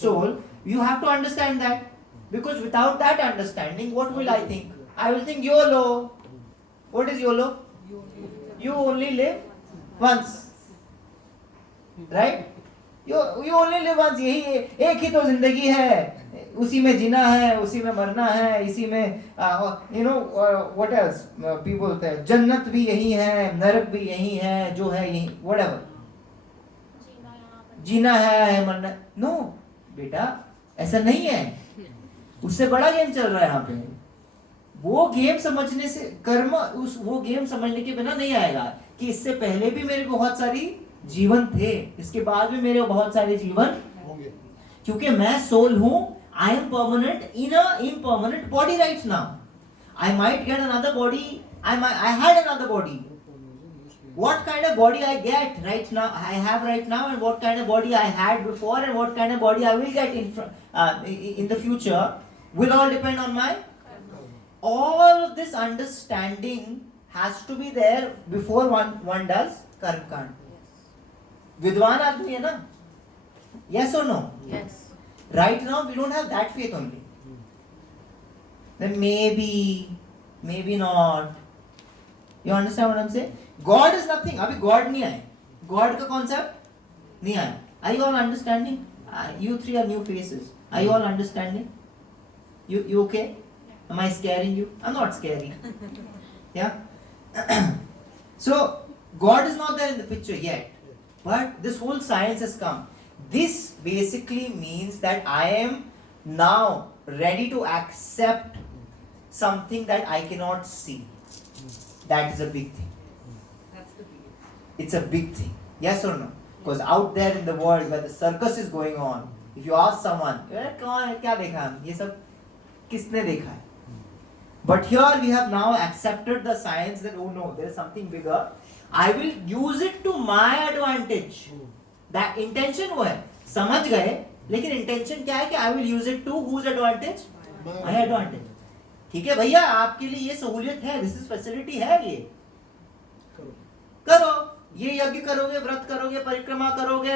soul, you have to understand that. Because without that understanding, what will I think? I will think YOLO. What is YOLO? You only live once. Right? You only live once. यही एक ही तो जिंदगी है, उसी में जीना है, उसी में मरना है, इसी में what else people बोलते हैं, जन्नत भी यही है, नरक भी यही है, जो है यही, whatever. जीना है, मरना. नो बेटा, ऐसा नहीं है. उससे बड़ा गेम चल रहा है यहाँ पे. वो गेम समझने से कर्म, वो गेम समझने के बिना नहीं आएगा कि इससे पहले भी मेरे बहुत सारी जीवन थे, इसके बाद भी मेरे बहुत सारे जीवन होंगे, क्योंकि मैं सोल हूं. I am permanent in a impermanent body right now. I might get another body. I had another body. What kind of body I get right now, I have right now, and what kind of body I had before, and what kind of body I will get in the future, will all depend on my. All of this understanding has to be there before one does karma kand. विद्वान आदमी है ना? Yes or no? Yes. Right now we don't have that faith only. Then maybe not. You understand what I'm saying? God is nothing. अभी God नहीं आए. God का concept नहीं आया. Are you all understanding? You three are new faces. Are you all understanding? You okay? Am I scaring you? I'm not scary. Yeah. So God is not there in the picture yet. But this whole science has come. This basically means that I am now ready to accept something that I cannot see. That is a big thing. That's the biggest. It's a big thing. Yes or no? Because out there in the world where the circus is going on, if you ask someone, क्या देखा? ये सब किसने देखा है? But here we have now accepted the science that oh no, there is something bigger. I will use it to my advantage. That intention वो है. समझ गए, लेकिन intention क्या है कि I will use it to whose advantage? My advantage. ठीक है भैया, आपके लिए ये सहूलियत है, this is facility है ये. करो. ये यज्ञ करोगे, व्रत करोगे, परिक्रमा करोगे,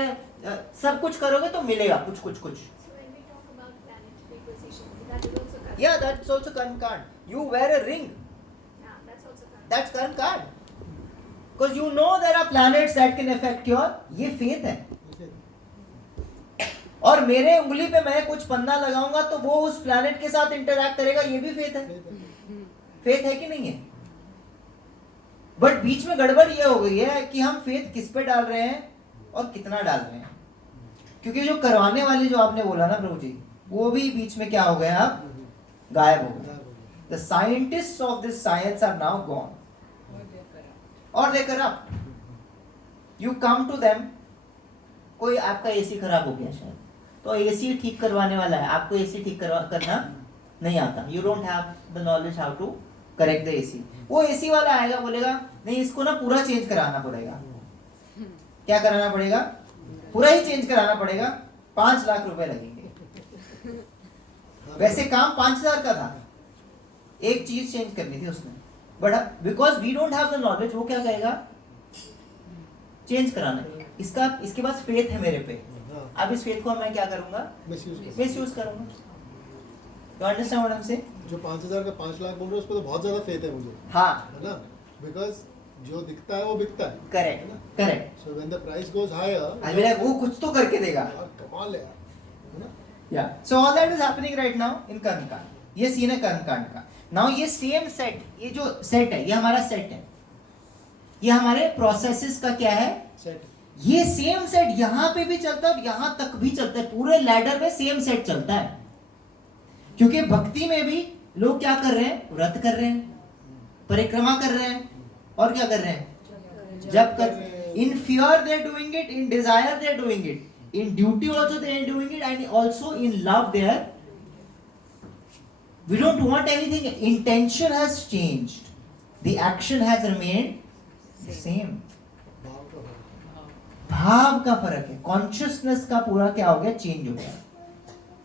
सब कुछ करोगे तो मिलेगा कुछ. So when we talk about planetary positions, that is also karma. Yeah, that's also karma card. You wear a ring. Yeah, that's also karma. That's karma card. Because you know there are planets that can affect your. ये faith है. और मेरे उंगली पे मैं कुछ पन्ना लगाऊंगा तो वो उस प्लैनेट के साथ इंटरैक्ट करेगा, ये भी फेथ है. फेथ है कि नहीं है? बट बीच में गड़बड़ ये हो गई है कि हम फेथ किस पे डाल रहे हैं और कितना डाल रहे हैं. क्योंकि जो करवाने वाले जो आपने बोला ना प्रभु जी, वो भी बीच में क्या हो गए, अब गायब हो गए. The scientists of this science are now gone और they corrupt. You come to them, कोई आपका एसी खराब हो गया शायद, तो एसी ठीक करवाने वाला है, आपको एसी ठीक करना नहीं आता. You don't have the knowledge how to correct the AC. वो एसी वाला आएगा, बोलेगा नहीं इसको ना पूरा चेंज कराना पड़ेगा. क्या कराना पड़ेगा? पूरा ही चेंज कराना पड़ेगा. 5 लाख रुपए लगेंगे. वैसे काम 5,000 का था, एक चीज चेंज करनी थी उसने. But because we don't have the knowledge, वो क्या कहेगा? चेंज कराना. इसके पास फेथ है मेरे पे. अब इस फेथ को मैं क्या करूंगा? मिसयूज करूंगा. You understand what I'm saying? जो 5,000 का 5 लाख बोल रहे हो उस पर तो बहुत ज्यादा फेथ है मुझे. हाँ. है ना? Because जो दिखता है वो बिकता है. Correct. So when the price goes higher, I mean, वो कुछ तो करके देगा. यार कमाल है यार. है ना? Yeah. So all that is happening right now in कर्म कांड. ये सीन है कर्म कांड का. Now ये सेम सेट, ये जो सेट है, ये हमारा सेट है. ये हमारे प्रोसेसेस का क्या है? सेट. ये सेम सेट यहाँ पे भी चलता है और यहाँ तक भी चलता है. पूरे लैडर में सेम सेट चलता है. क्योंकि भक्ति में भी लोग क्या कर रहे हैं? व्रत कर रहे हैं, परिक्रमा कर रहे हैं, और क्या कर रहे हैं? जप कर रहे हैं. In fear they are doing it, in desire they are doing it, in duty also they are doing it, and also in love they are. We don't want anything. Intention has changed. The action has remained same. भाव का फर्क है. Consciousness का पूरा क्या हो गया? Change हो गया.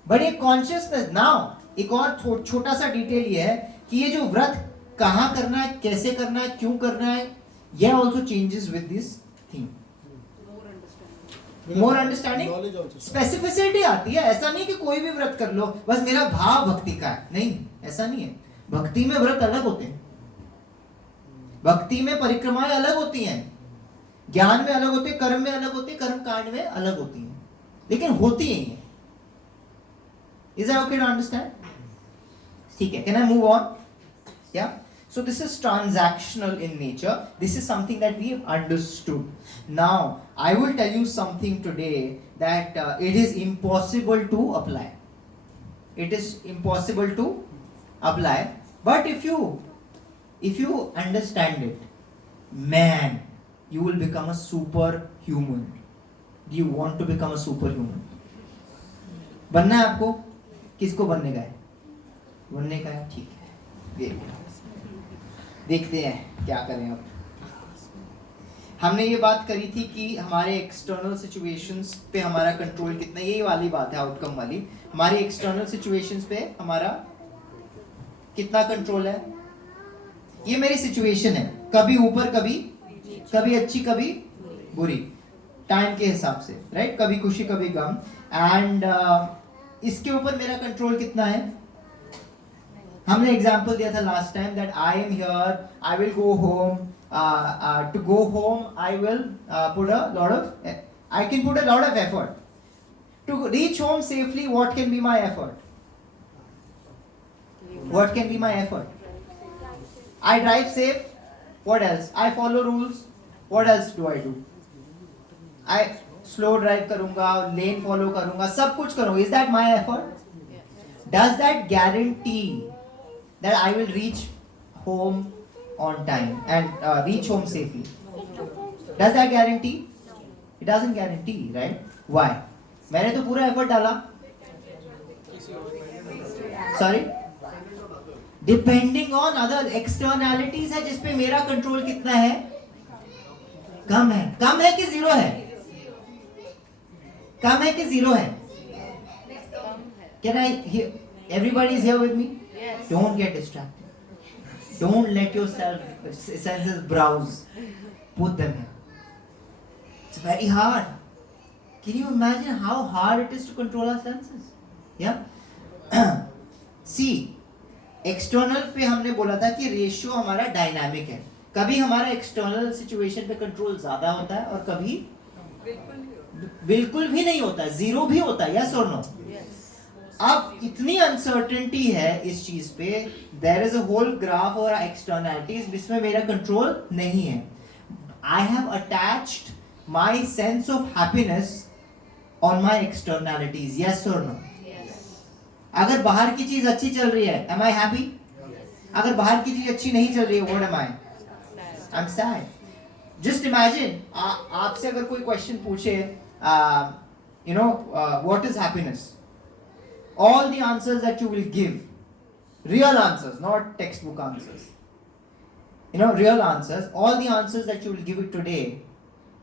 बट ये कॉन्शियसनेस नाउ एक और छोटा सा डिटेल ये है कि ये जो व्रत कहाँ करना है, कैसे करना है, क्यों करना है, ये also changes with this thing. More understanding, Knowledge also. Specificity आती है। ऐसा नहीं कि कोई भी व्रत कर लो बस मेरा भाव भक्ति का है, नहीं, ऐसा नहीं है। भक्ति में व्रत अलग होते हैं, भक्ति में परिक्रमाएं अलग होती हैं, ज्ञान में अलग होते हैं, कर्म में अलग होते हैं, कर्म कांड में अलग होती हैं, लेकिन होती हैं। Is that okay to understand? ठीक है, कैन आई मूव ऑन? या so this is transactional in nature. This is something that we have understood. Now I will tell you something today that it is impossible to apply. It is impossible to apply, but if you understand it, man, you will become a superhuman. Do you want to become a superhuman? बनना है आपको? किसको बनने का है? बनने का है, ठीक है, देखते हैं क्या करें। अब हमने ये बात करी थी कि हमारे एक्सटर्नल सिचुएशंस पे हमारा कंट्रोल कितना, यही वाली बात है आउटकम वाली। हमारी एक्सटर्नल सिचुएशंस पे हमारा कितना कंट्रोल है? ये मेरी सिचुएशन है, कभी ऊपर कभी अच्छी कभी बुरी, टाइम के हिसाब से, राइट? कभी खुशी कभी गम, एंड इसके ऊपर मेरा कंट्रोल कितना है? हमने एग्जाम्पल दिया था last time that I am here, I will go home, to go home I will put a lot of, I can put a lot of effort to reach home safely. What can be my effort? What can be my effort? I drive safe. What else? I follow rules. What else do I do? I slow drive करूँगा, lane follow करूँगा, सब कुछ करूँगा. Is that my effort? Does that guarantee that I will reach home on time and reach home safely? Does that guarantee? It doesn't guarantee, right? Why? मैंने तो पूरा effort डाला. Sorry? Depending on other externalities है जिसपे मेरा control कितना है? कम है कि जीरो है? कम है कि जीरो है? Can I hear? Everybody is here with me? Yes. Don't get distracted. Don't let yourself senses browse. Put them in. It's very hard. Can you imagine how hard it is to control our senses? Yeah. See, external पे हमने बोला था कि ratio हमारा dynamic है. कभी हमारा external situation पे कंट्रोल ज्यादा होता है और कभी बिल्कुल भी नहीं होता है, जीरो भी होता है. यस और नो? अब इतनी अनसर्टेनिटी है इस चीज पे, there is a whole graph और एक्सटर्नलिटीज जिसमें मेरा कंट्रोल नहीं है. I have attached my sense of happiness on my externalities. Yes और नो? अगर बाहर की चीज अच्छी चल रही है, am I happy? अगर बाहर की चीज अच्छी नहीं चल रही है, what am I? I'm sad. Just imagine, आपसे अगर कोई क्वेश्चन पूछे, what is happiness? All the answers that you will give, real answers, not textbook answers. Real answers. All the answers that you will give it today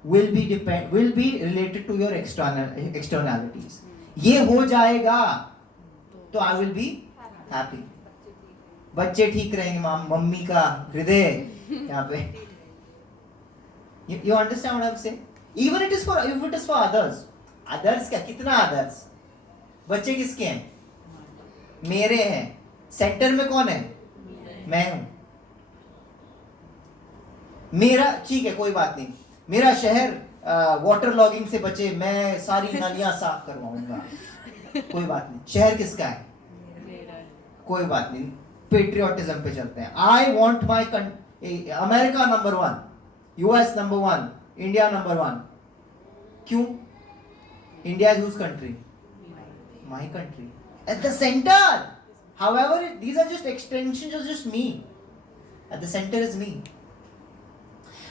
will be related to your externalities. ये हो जाएगा तो I will be happy. बच्चे ठीक रहेंगे, mummy का हृदय यहाँ पे. You understand what I'm saying? Even if it is for others. Others क्या? कितना others? बच्चे किसके हैं? मेरे हैं. सेंटर में कौन है? मैं हूं. मेरा ठीक है, कोई बात नहीं. मेरा शहर वाटर लॉगिंग से बचे, मैं सारी नालियां साफ करवाऊंगा. कोई बात नहीं. शहर किसका है? कोई बात नहीं. पेट्रियोटिज्म पे चलते हैं. I want my America number 1, US number 1, India number 1. क्यों? India is whose country? My country. At the center, however, these are just extensions of just me. At the center is me.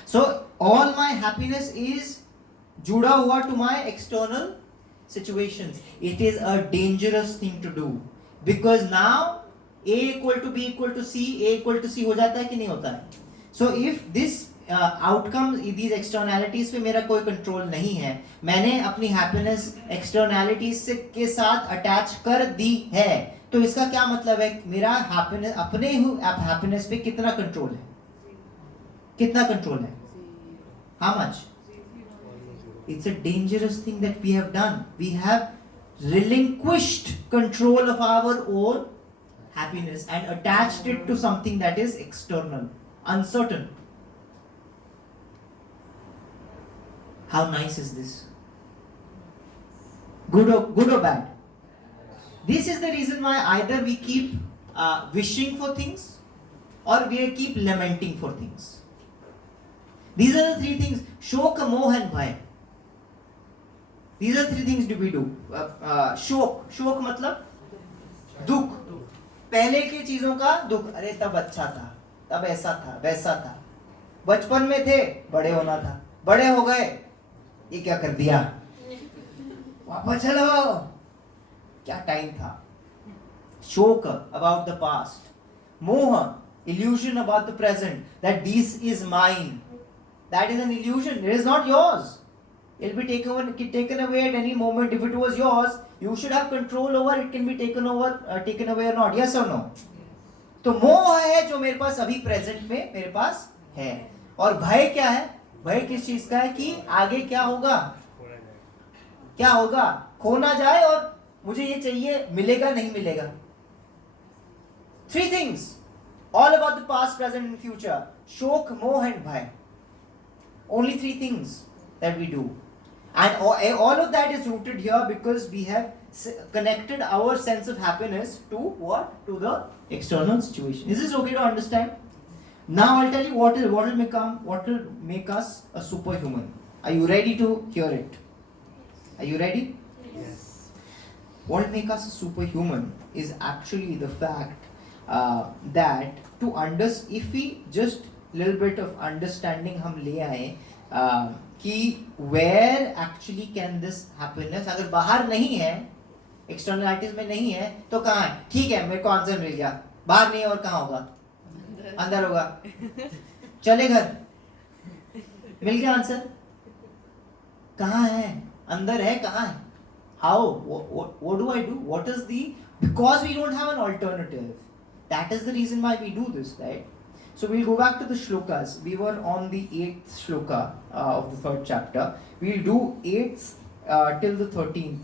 So all my happiness is जुड़ा हुआ to my external situations. It is a dangerous thing to do because now A equal to B equal to C, A equal to C हो जाता है कि नहीं होता है? So if this outcome, these externalities पे मेरा कोई कंट्रोल नहीं है, मैंने अपनी happiness externalities के साथ अटैच कर दी है, तो इसका क्या मतलब है? मेरा happiness, अपने happiness पे कितना कंट्रोल है? कितना कंट्रोल है? How much? It's a dangerous thing that we have done. We have relinquished control of our own happiness and attached it to something that is external, uncertain. How nice is this? Good or bad? This is the reason why either we keep wishing for things or we keep lamenting for things. These are the three things. Shok, moh and bhai. These are three things we do. शोक मतलब दुख. पहले की चीजों का दुख. अरे तब अच्छा था, तब ऐसा था, वैसा था. बचपन में थे, बड़े होना था. बड़े हो गए, ये क्या कर दिया? वापस चलो. क्या टाइम था? शोक about the past. Moha, illusion about the present. That this is mine. That is an illusion. It is not yours. It will be taken away at any moment. If it was yours, you should have control over it. Can be taken away or not? Yes or no? तो मोह है जो मेरे पास अभी present में मेरे पास है. और भय क्या है? भय किस चीज का है कि आगे क्या होगा? क्या होगा? खोना जाए और मुझे ये चाहिए, मिलेगा नहीं मिलेगा. Three things, all about the past, present and future. Shok, moh and bhai. Only three things that we do. And all of that is rooted here because we have connected our sense of happiness to what? To the external situation. Is this okay to understand? Now I'll tell you what will make us a superhuman. Are you ready to hear it? Are you ready? Yes. What will make us a superhuman is actually the fact that if we just little bit of understanding हम ले आए कि where actually can this happiness, अगर बाहर नहीं है, externalities में नहीं है, तो कहाँ है? ठीक है, मेरे को आंसर मिल गया. बाहर नहीं है और कहाँ होगा? अंदर होगा. चले घर. मिल गया आंसर. कहाँ है? अंदर है. कहाँ है? How? What do I do? What is the? Because we don't have an alternative. That is the reason why we do this, right? So we'll go back to the shlokas. We were on the 8th shloka of the 3rd chapter. We'll do 8th till the 13th,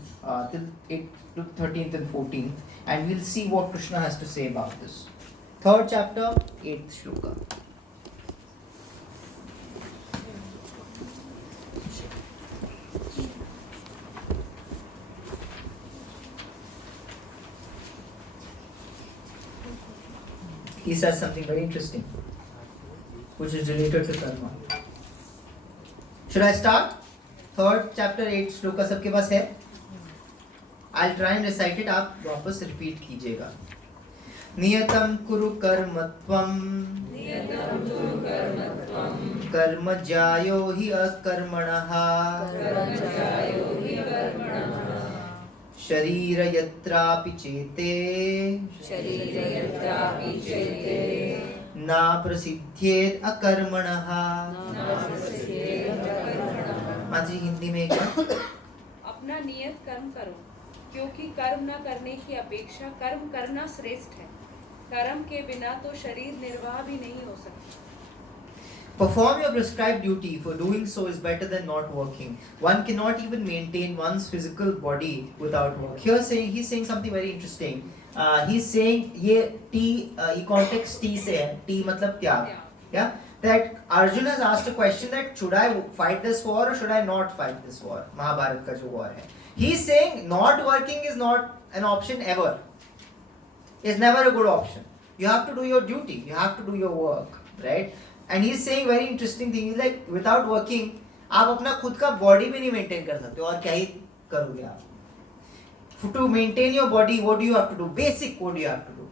till 13th and 14th, and we'll see what Krishna has to say about this. 3rd chapter, 8th shloka. He says something very interesting, which is related to karma. Should I start? 3rd chapter 8 shloka सबके पास है? I'll try and recite it. आप वापस repeat कीजिएगा. नियतं कुरु कर्मत्वं कर्म ज्यायो हि अकर्मणः शरीर यत्रापि चेते ना प्रसिद्ध्येत अकर्मणः. माजी हिंदी में अपना नियत कर्म करो, क्योंकि कर्म न करने की अपेक्षा कर्म करना श्रेष्ठ है. कर्म के बिना तो शरीर निर्वाह भी नहीं हो सकता. Perform your prescribed duty, for doing so is better than not working. One cannot even maintain one's physical body without work. He's saying something very interesting. He's saying ये T context T से है. T मतलब त्याग. Yeah. That Arjuna has asked a question that should I fight this war or should I not fight this war? Mahabharat का जो war है. He's saying not working is not an option ever. It's never a good option. You have to do your duty. You have to do your work, right? And he's saying very interesting thing. He's like, without working, आप अपना खुद का body भी नहीं maintain कर सकते हो और क्या ही करोगे आप? To maintain your body, what do you have to do? Basic, what do you have to do?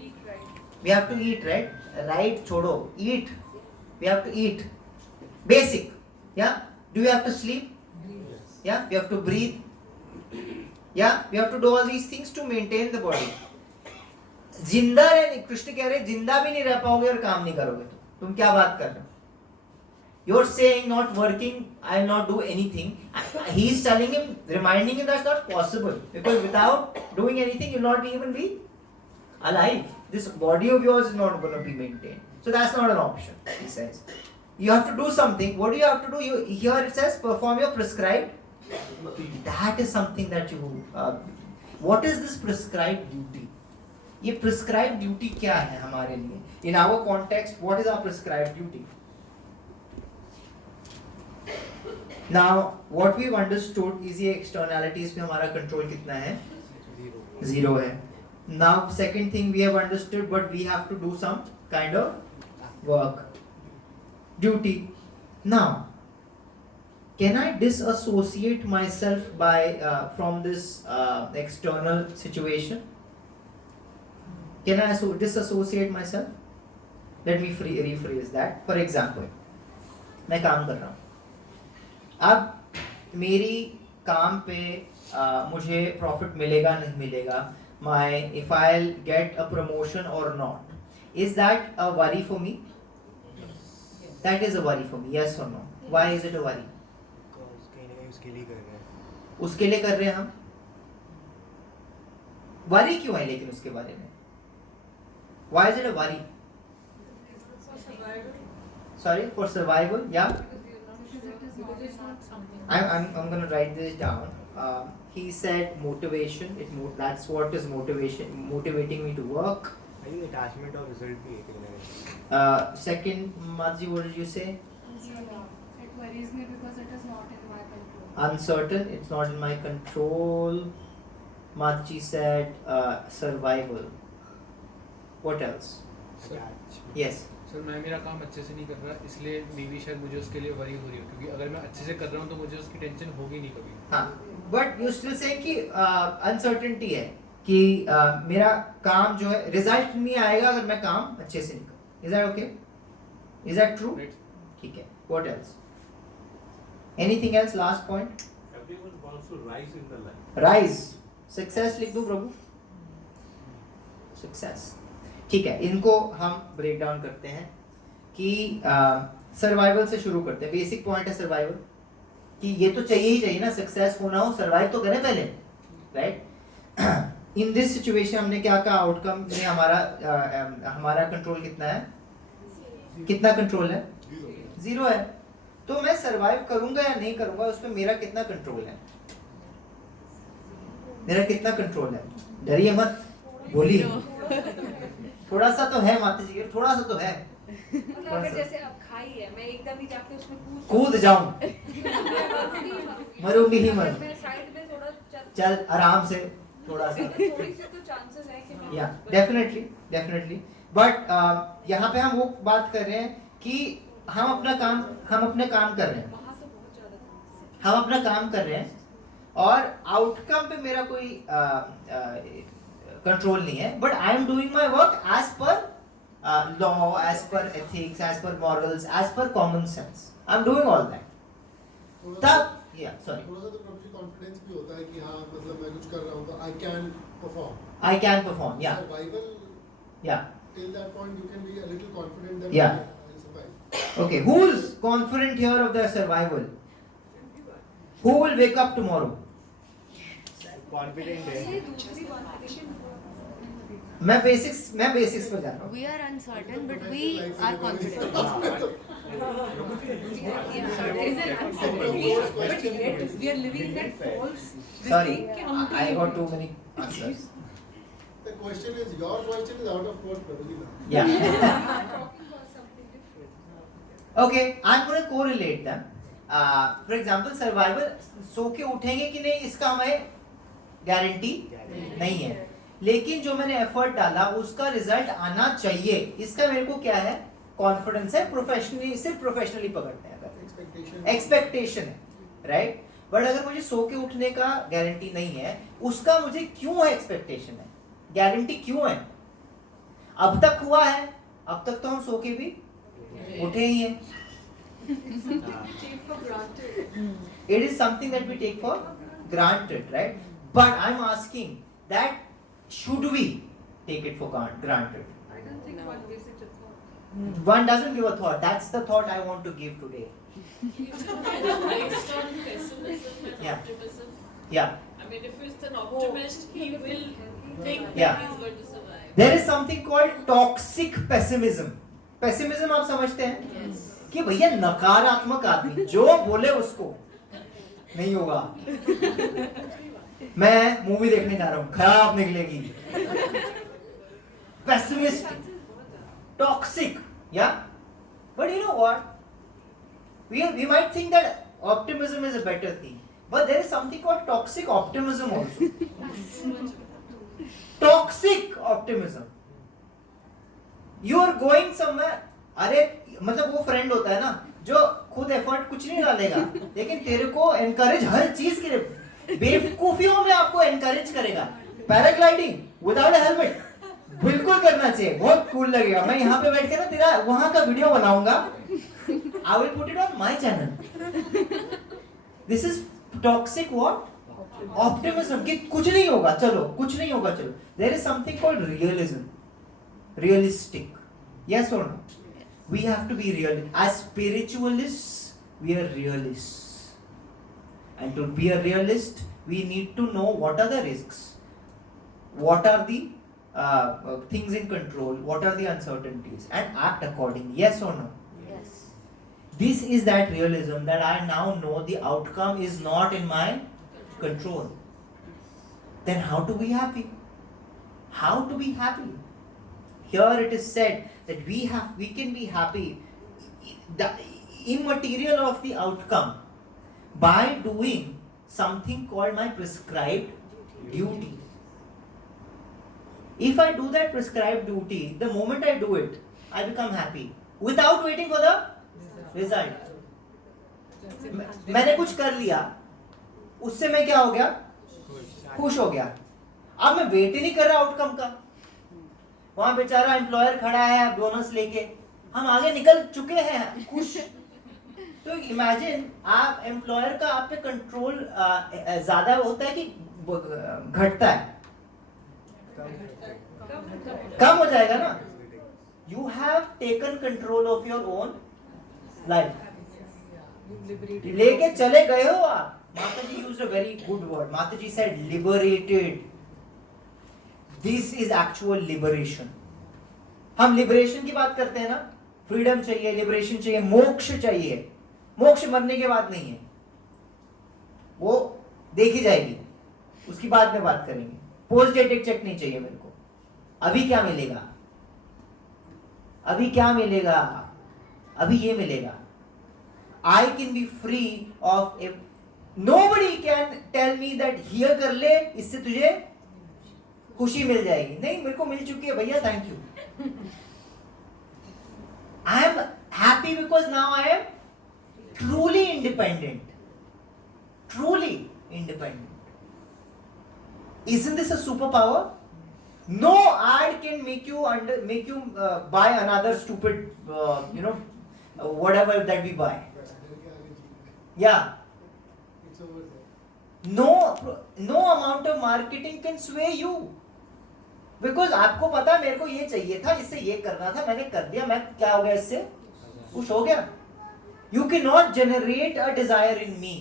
Eat right. We have to eat, right? Right, छोड़ो. Eat. We have to eat. Basic. Yeah? Do we have to sleep? Yeah? We have to breathe. Yeah? We have to do all these things to maintain the body. जिंदा रहने, कृष्ण कह रहे जिंदा भी नहीं रह पाओगे और काम नहीं करोगे तो तुम क्या बात कर रहे हो? You're saying not working, I'll not do anything. He's telling him, reminding him that's not possible, because without doing anything you'll not even be alive. This body of yours is not going to be maintained. So that's not an option, he says. You have to do something. What do you have to do? Here it says perform your prescribed. That is something that you. What is this prescribed duty? ये prescribed duty क्या है हमारे लिए? In our context, what is our prescribed duty? Now, what we've understood is ये externalities पे हमारा control कितना है? Zero है. Now, second thing we have understood, but we have to do some kind of work. Duty. Now, can I disassociate myself from this external situation? Can I disassociate myself? Let me rephrase that. For example, मैं काम कर रहा हूँ. अब मेरी काम पे मुझे profit मिलेगा नहीं मिलेगा. If I'll get a promotion or not, is that a worry for me? That is a worry for me. Yes or no? Why is it a worry? Because कहीं ना कहीं उसके लिए कर रहे हैं. उसके लिए कर रहे हैं हम. worry क्यों है लेकिन उसके बारे में? Why is it a worry? Sorry, for survival. Yeah. Because it's not something. I'm gonna write this down. He said motivation. That's what is motivating me to work. I think attachment of result भी है कहीं ना कहीं. Second, Madji, what did you say? It worries me because it is not in my control. Uncertain. It's not in my control. Madji said survival. What else? Attachment. Yes. Sir मैं मेरा काम अच्छे से नहीं कर रहा, इसलिए बीवी शायद मुझे उसके लिए वरी हो रही है, क्योंकि अगर मैं अच्छे से कर रहा हूँ तो मुझे उसकी टेंशन होगी नहीं कभी. हाँ. But you still say कि uncertainty है कि मेरा काम जो है रिजल्ट नहीं आएगा अगर मैं काम अच्छे से नहीं करूँ. Is that okay? Is that true? Right. ठीक है. What else? Anything else? Last point. Everyone wants to rise in the life. Rise. Success लिख दूँ प्रभु. Success. ठीक है. इनको हम ब्रेक डाउन करते हैं कि सर्वाइवल से शुरू करते हैं. बेसिक पॉइंट है सर्वाइवल कि ये तो चाहिए ही चाहिए ना. सक्सेस होना हो, सर्वाइव तो करें पहले, राइट? इन दिस सिचुएशन हमने क्या कहा? आउटकम में हमारा कंट्रोल कितना है? कितना कंट्रोल है? जीरो है. तो मैं सर्वाइव करूंगा या नहीं करूंगा उस पर मेरा कितना कंट्रोल है? मेरा कितना कंट्रोल है? डरिए मत, बोलिए. थोड़ा सा तो है माता जी, थोड़ा सा तो है. मतलब अगर जैसे अब खाई है, मैं एकदम ही जाके उसमें कूद जाऊं, मरूंगी ही मरूं. मैं साइड में थोड़ा चल आराम से थोड़ा सा. थोड़ी सी तो चांसेस है कि मैं या डेफिनेटली. बट यहाँ पे हम वो बात कर रहे हैं कि हम अपने काम कर रहे हैं. वहाँ तो बहुत ज्यादा chances है. हम अपना काम कर रहे हैं और आउटकम पे मेरा कोई कंट्रोल नहीं है. But I am doing my work as per law, as per ethics, as per morals, as per common sense. I am doing all that. तब सॉरी, थोड़ा सा तो प्रॉपर्टी कॉन्फिडेंस भी होता है कि हाँ मतलब मैं कुछ कर रहा हूँ तो I can perform. I can perform. या सर्वाइवल या till that point you can be a little confident that Yeah. I'll survive. Okay, who's confident here of their survival? Who will wake up tomorrow? Confident ये है. दूसरी बात है. मैं basics पर जा रहा हूँ. We are uncertain, but we are confident. We are living in that false. Sorry, I got too many answers. The question is, your question is out of course, Prabhujita. Yeah. Okay, I'm going to correlate them. For example, survival, सो के उठेंगे कि नहीं इसका हमें guarantee नहीं है. लेकिन जो मैंने एफर्ट डाला उसका रिजल्ट आना चाहिए, इसका मेरे को क्या है? कॉन्फिडेंस है. प्रोफेशनली, सिर्फ प्रोफेशनली पकड़ते हैं अगर एक्सपेक्टेशन है, राइट? बट अगर मुझे सो के उठने का गारंटी नहीं है, उसका मुझे क्यों है एक्सपेक्टेशन है? गारंटी क्यों है? अब तक हुआ है, अब तक तो हम सो के भी उठे ही हैं. It is something that we take for granted, right? But I'm asking that should we take it for granted? I don't think one gives it a thought. One doesn't give a thought. That's the thought I want to give today. Based on pessimism and Yeah. optimism. Yeah. I mean, if it's an optimist, he will think Yeah. that he's going to survive. There is something called toxic pessimism. Pessimism आप समझते हैं? Yes. कि भैया नकारात्मक आदमी जो बोले उसको नहीं होगा, मैं मूवी देखने जा रहा हूं, खराब निकलेगी, pessimistic, toxic, yeah, but you know what, we might think that optimism is a better thing, but there is something called toxic optimism also. Toxic optimism, you are going somewhere, अरे मतलब वो friend होता है ना जो खुद effort कुछ नहीं डालेगा लेकिन तेरे को एनकरेज हर चीज के लिए बेवकूफियों में आपको एनकरेज करेगा। पैराग्लाइडिंग विदाउट हेलमेट बिल्कुल करना चाहिए, बहुत कूल लगेगा। मैं यहाँ पे बैठ के ना तेरा वहां का वीडियो बनाऊंगा, I will put it on my channel. This is toxic what optimism कि कुछ नहीं होगा चलो, कुछ नहीं होगा चलो। There is something called realism, realistic, yes or no? We have to be real. As spiritualists, we are realists, and to be a realist, we need to know what are the risks, what are the things in control, what are the uncertainties, and act accordingly. Yes or no? Yes. This is that realism that I now know the outcome is not in my control. Then how to be happy? How to be happy? Here it is said that we can be happy, the immaterial of the outcome, by doing something called my prescribed duty. If I do that prescribed duty, the moment I do it, I become happy without waiting for the result. मैंने कुछ कर लिया, उससे मैं क्या हो गया? खुश हो गया। अब मैं वेट ही नहीं कर रहा आउटकम का। वहां बेचारा एम्प्लॉयर खड़ा है बोनस लेके, हम आगे निकल चुके हैं खुश। तो इमेजिन आप एम्प्लॉयर का आप पे कंट्रोल ज्यादा होता है कि घटता है? कम हो जाएगा ना। You have taken control of your own life, लेके चले गए हो आप। माता जी used a very good word, माता जी said liberated. This is actual liberation. हम लिबरेशन की बात करते हैं ना, फ्रीडम चाहिए, लिबरेशन चाहिए, मोक्ष चाहिए। मोक्ष मरने के बाद नहीं है, वो देखी जाएगी, उसकी बाद में बात करेंगे। पोस्ट डेटेड चेक नहीं चाहिए मेरे को। अभी क्या मिलेगा? अभी क्या मिलेगा? अभी ये मिलेगा। I can be free of, nobody can tell me that here कर ले, इससे तुझे खुशी मिल जाएगी। नहीं, मेरे को मिल चुकी है भैया, thank you. I am happy because now I am truly independent, truly independent. Isn't this a superpower? No ad can make you buy another stupid whatever that we buy. Yeah. It's over there. No amount of marketing can sway you. Because आपको पता मेरे को ये चाहिए था, इससे ये करना था, मैंने कर दिया, मैं क्या हो गया, इससे खुश हो गया। You cannot generate a desire in me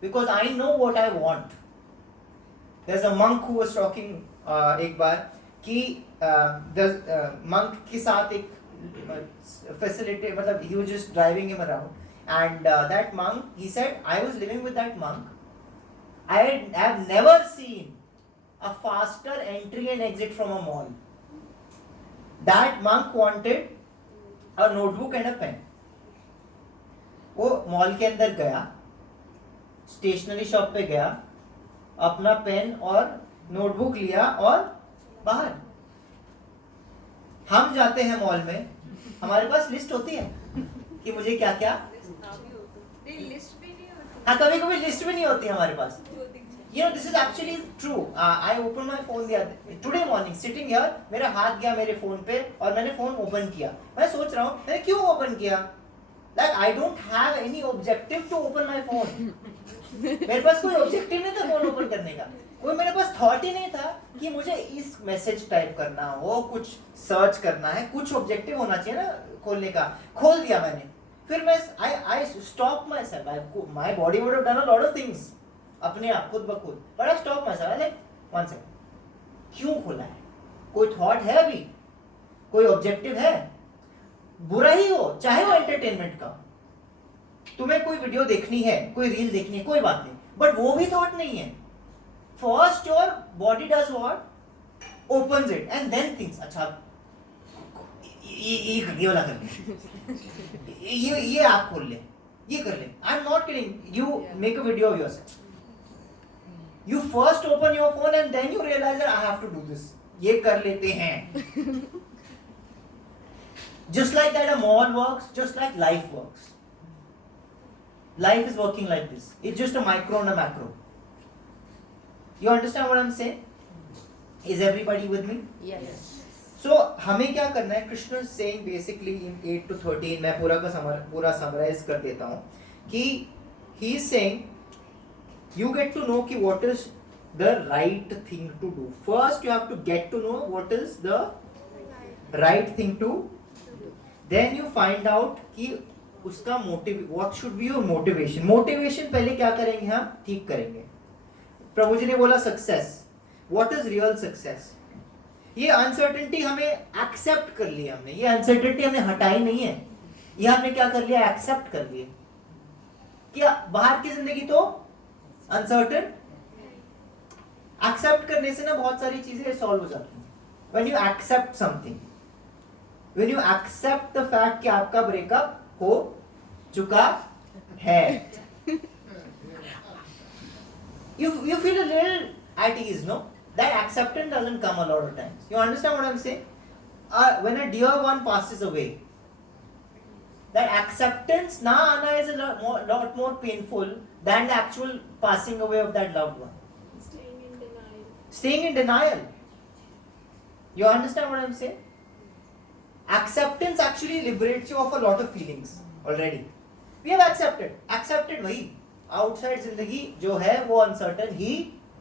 because I know what I want. There's a monk who was talking एक बार कि monk के साथ एक facility, मतलब he was just driving him around and that monk, he said, I was living with that monk, I have never seen a faster entry and exit from a mall. That monk wanted a notebook and a pen. वो mall के अंदर गया, stationery shop पे गया, अपना pen और notebook लिया और बाहर। हम जाते हैं मॉल में, हमारे पास लिस्ट होती है कि मुझे क्या क्या, लिस्ट भी नहीं होती। हाँ, कभी कभी लिस्ट भी नहीं होती हमारे पास। You know, this is actually true. I opened my phone today morning, sitting here, मेरा हाथ गया मेरे फोन पे और मैंने फोन ओपन किया। मैं सोच रहा हूँ मैंने क्यों ओपन किया? Like I don't have any objective to open my phone. मेरे पास कोई ऑब्जेक्टिव नहीं था फोन ओपन करने का, कोई मेरे पास थॉट ही नहीं था कि मुझे इस मैसेज टाइप करना हो, कुछ सर्च करना है, कुछ ऑब्जेक्टिव होना चाहिए ना खोलने का। खोल दिया मैंने, फिर मैं I stopped myself. My body would have done a lot of things अपने आप खुद ब खुद, but I stopped myself. Like one second, क्यों खोला है? कोई थॉट है? अभी कोई ऑब्जेक्टिव है? बुरा ही हो, चाहे वो एंटरटेनमेंट का, तुम्हें कोई वीडियो देखनी है, कोई रील देखनी है, कोई बात नहीं, बट वो भी थॉट नहीं है. First your body does what, opens it and then thinks, अच्छा ये वाला कर ले, ये आप खोल ले, ये कर ले. आई am not kidding, you make a video of yourself, you first open your phone and then you realize that I have to do this. ये कर लेते हैं. Just like that a mall works, just like life works. Life is working like this. It's just a micro and a macro. You understand what I'm saying? Is everybody with me? Yes. So हमें क्या करना है? Krishna is saying basically in 8 to 13, मैं पूरा summarize कर देता हूँ कि he is saying you get to know कि what is the right thing to do. First you have to get to know what is the right thing to do. Then you find out कि उसका motive, what should be your motivation. Motivation पहले क्या करेंगे हम? ठीक करेंगे. प्रभु जी ने बोला success. What is real success? ये uncertainty हमें accept कर लिया हमने. ये uncertainty हमने हटाई नहीं है. ये हमने क्या कर लिया? Accept कर लिया. क्या बाहर की जिंदगी तो अनसर्टेन, एक्सेप्ट करने से ना बहुत सारी चीजें सॉल्व हो जाती हैं. When you accept something, when you accept the fact कि आपका ब्रेकअप हो चुका है, you feel a little at ease, no? That acceptance doesn't come a lot of times. You understand what I'm saying? When a dear one passes away, that acceptance na aana is a lot more painful than the actual passing away of that loved one. Staying in denial. Staying in denial. You understand what I'm saying? Acceptance actually liberates you of a lot of feelings already. We have accepted. Accepted वही. Outside जिंदगी जो है वो uncertain ही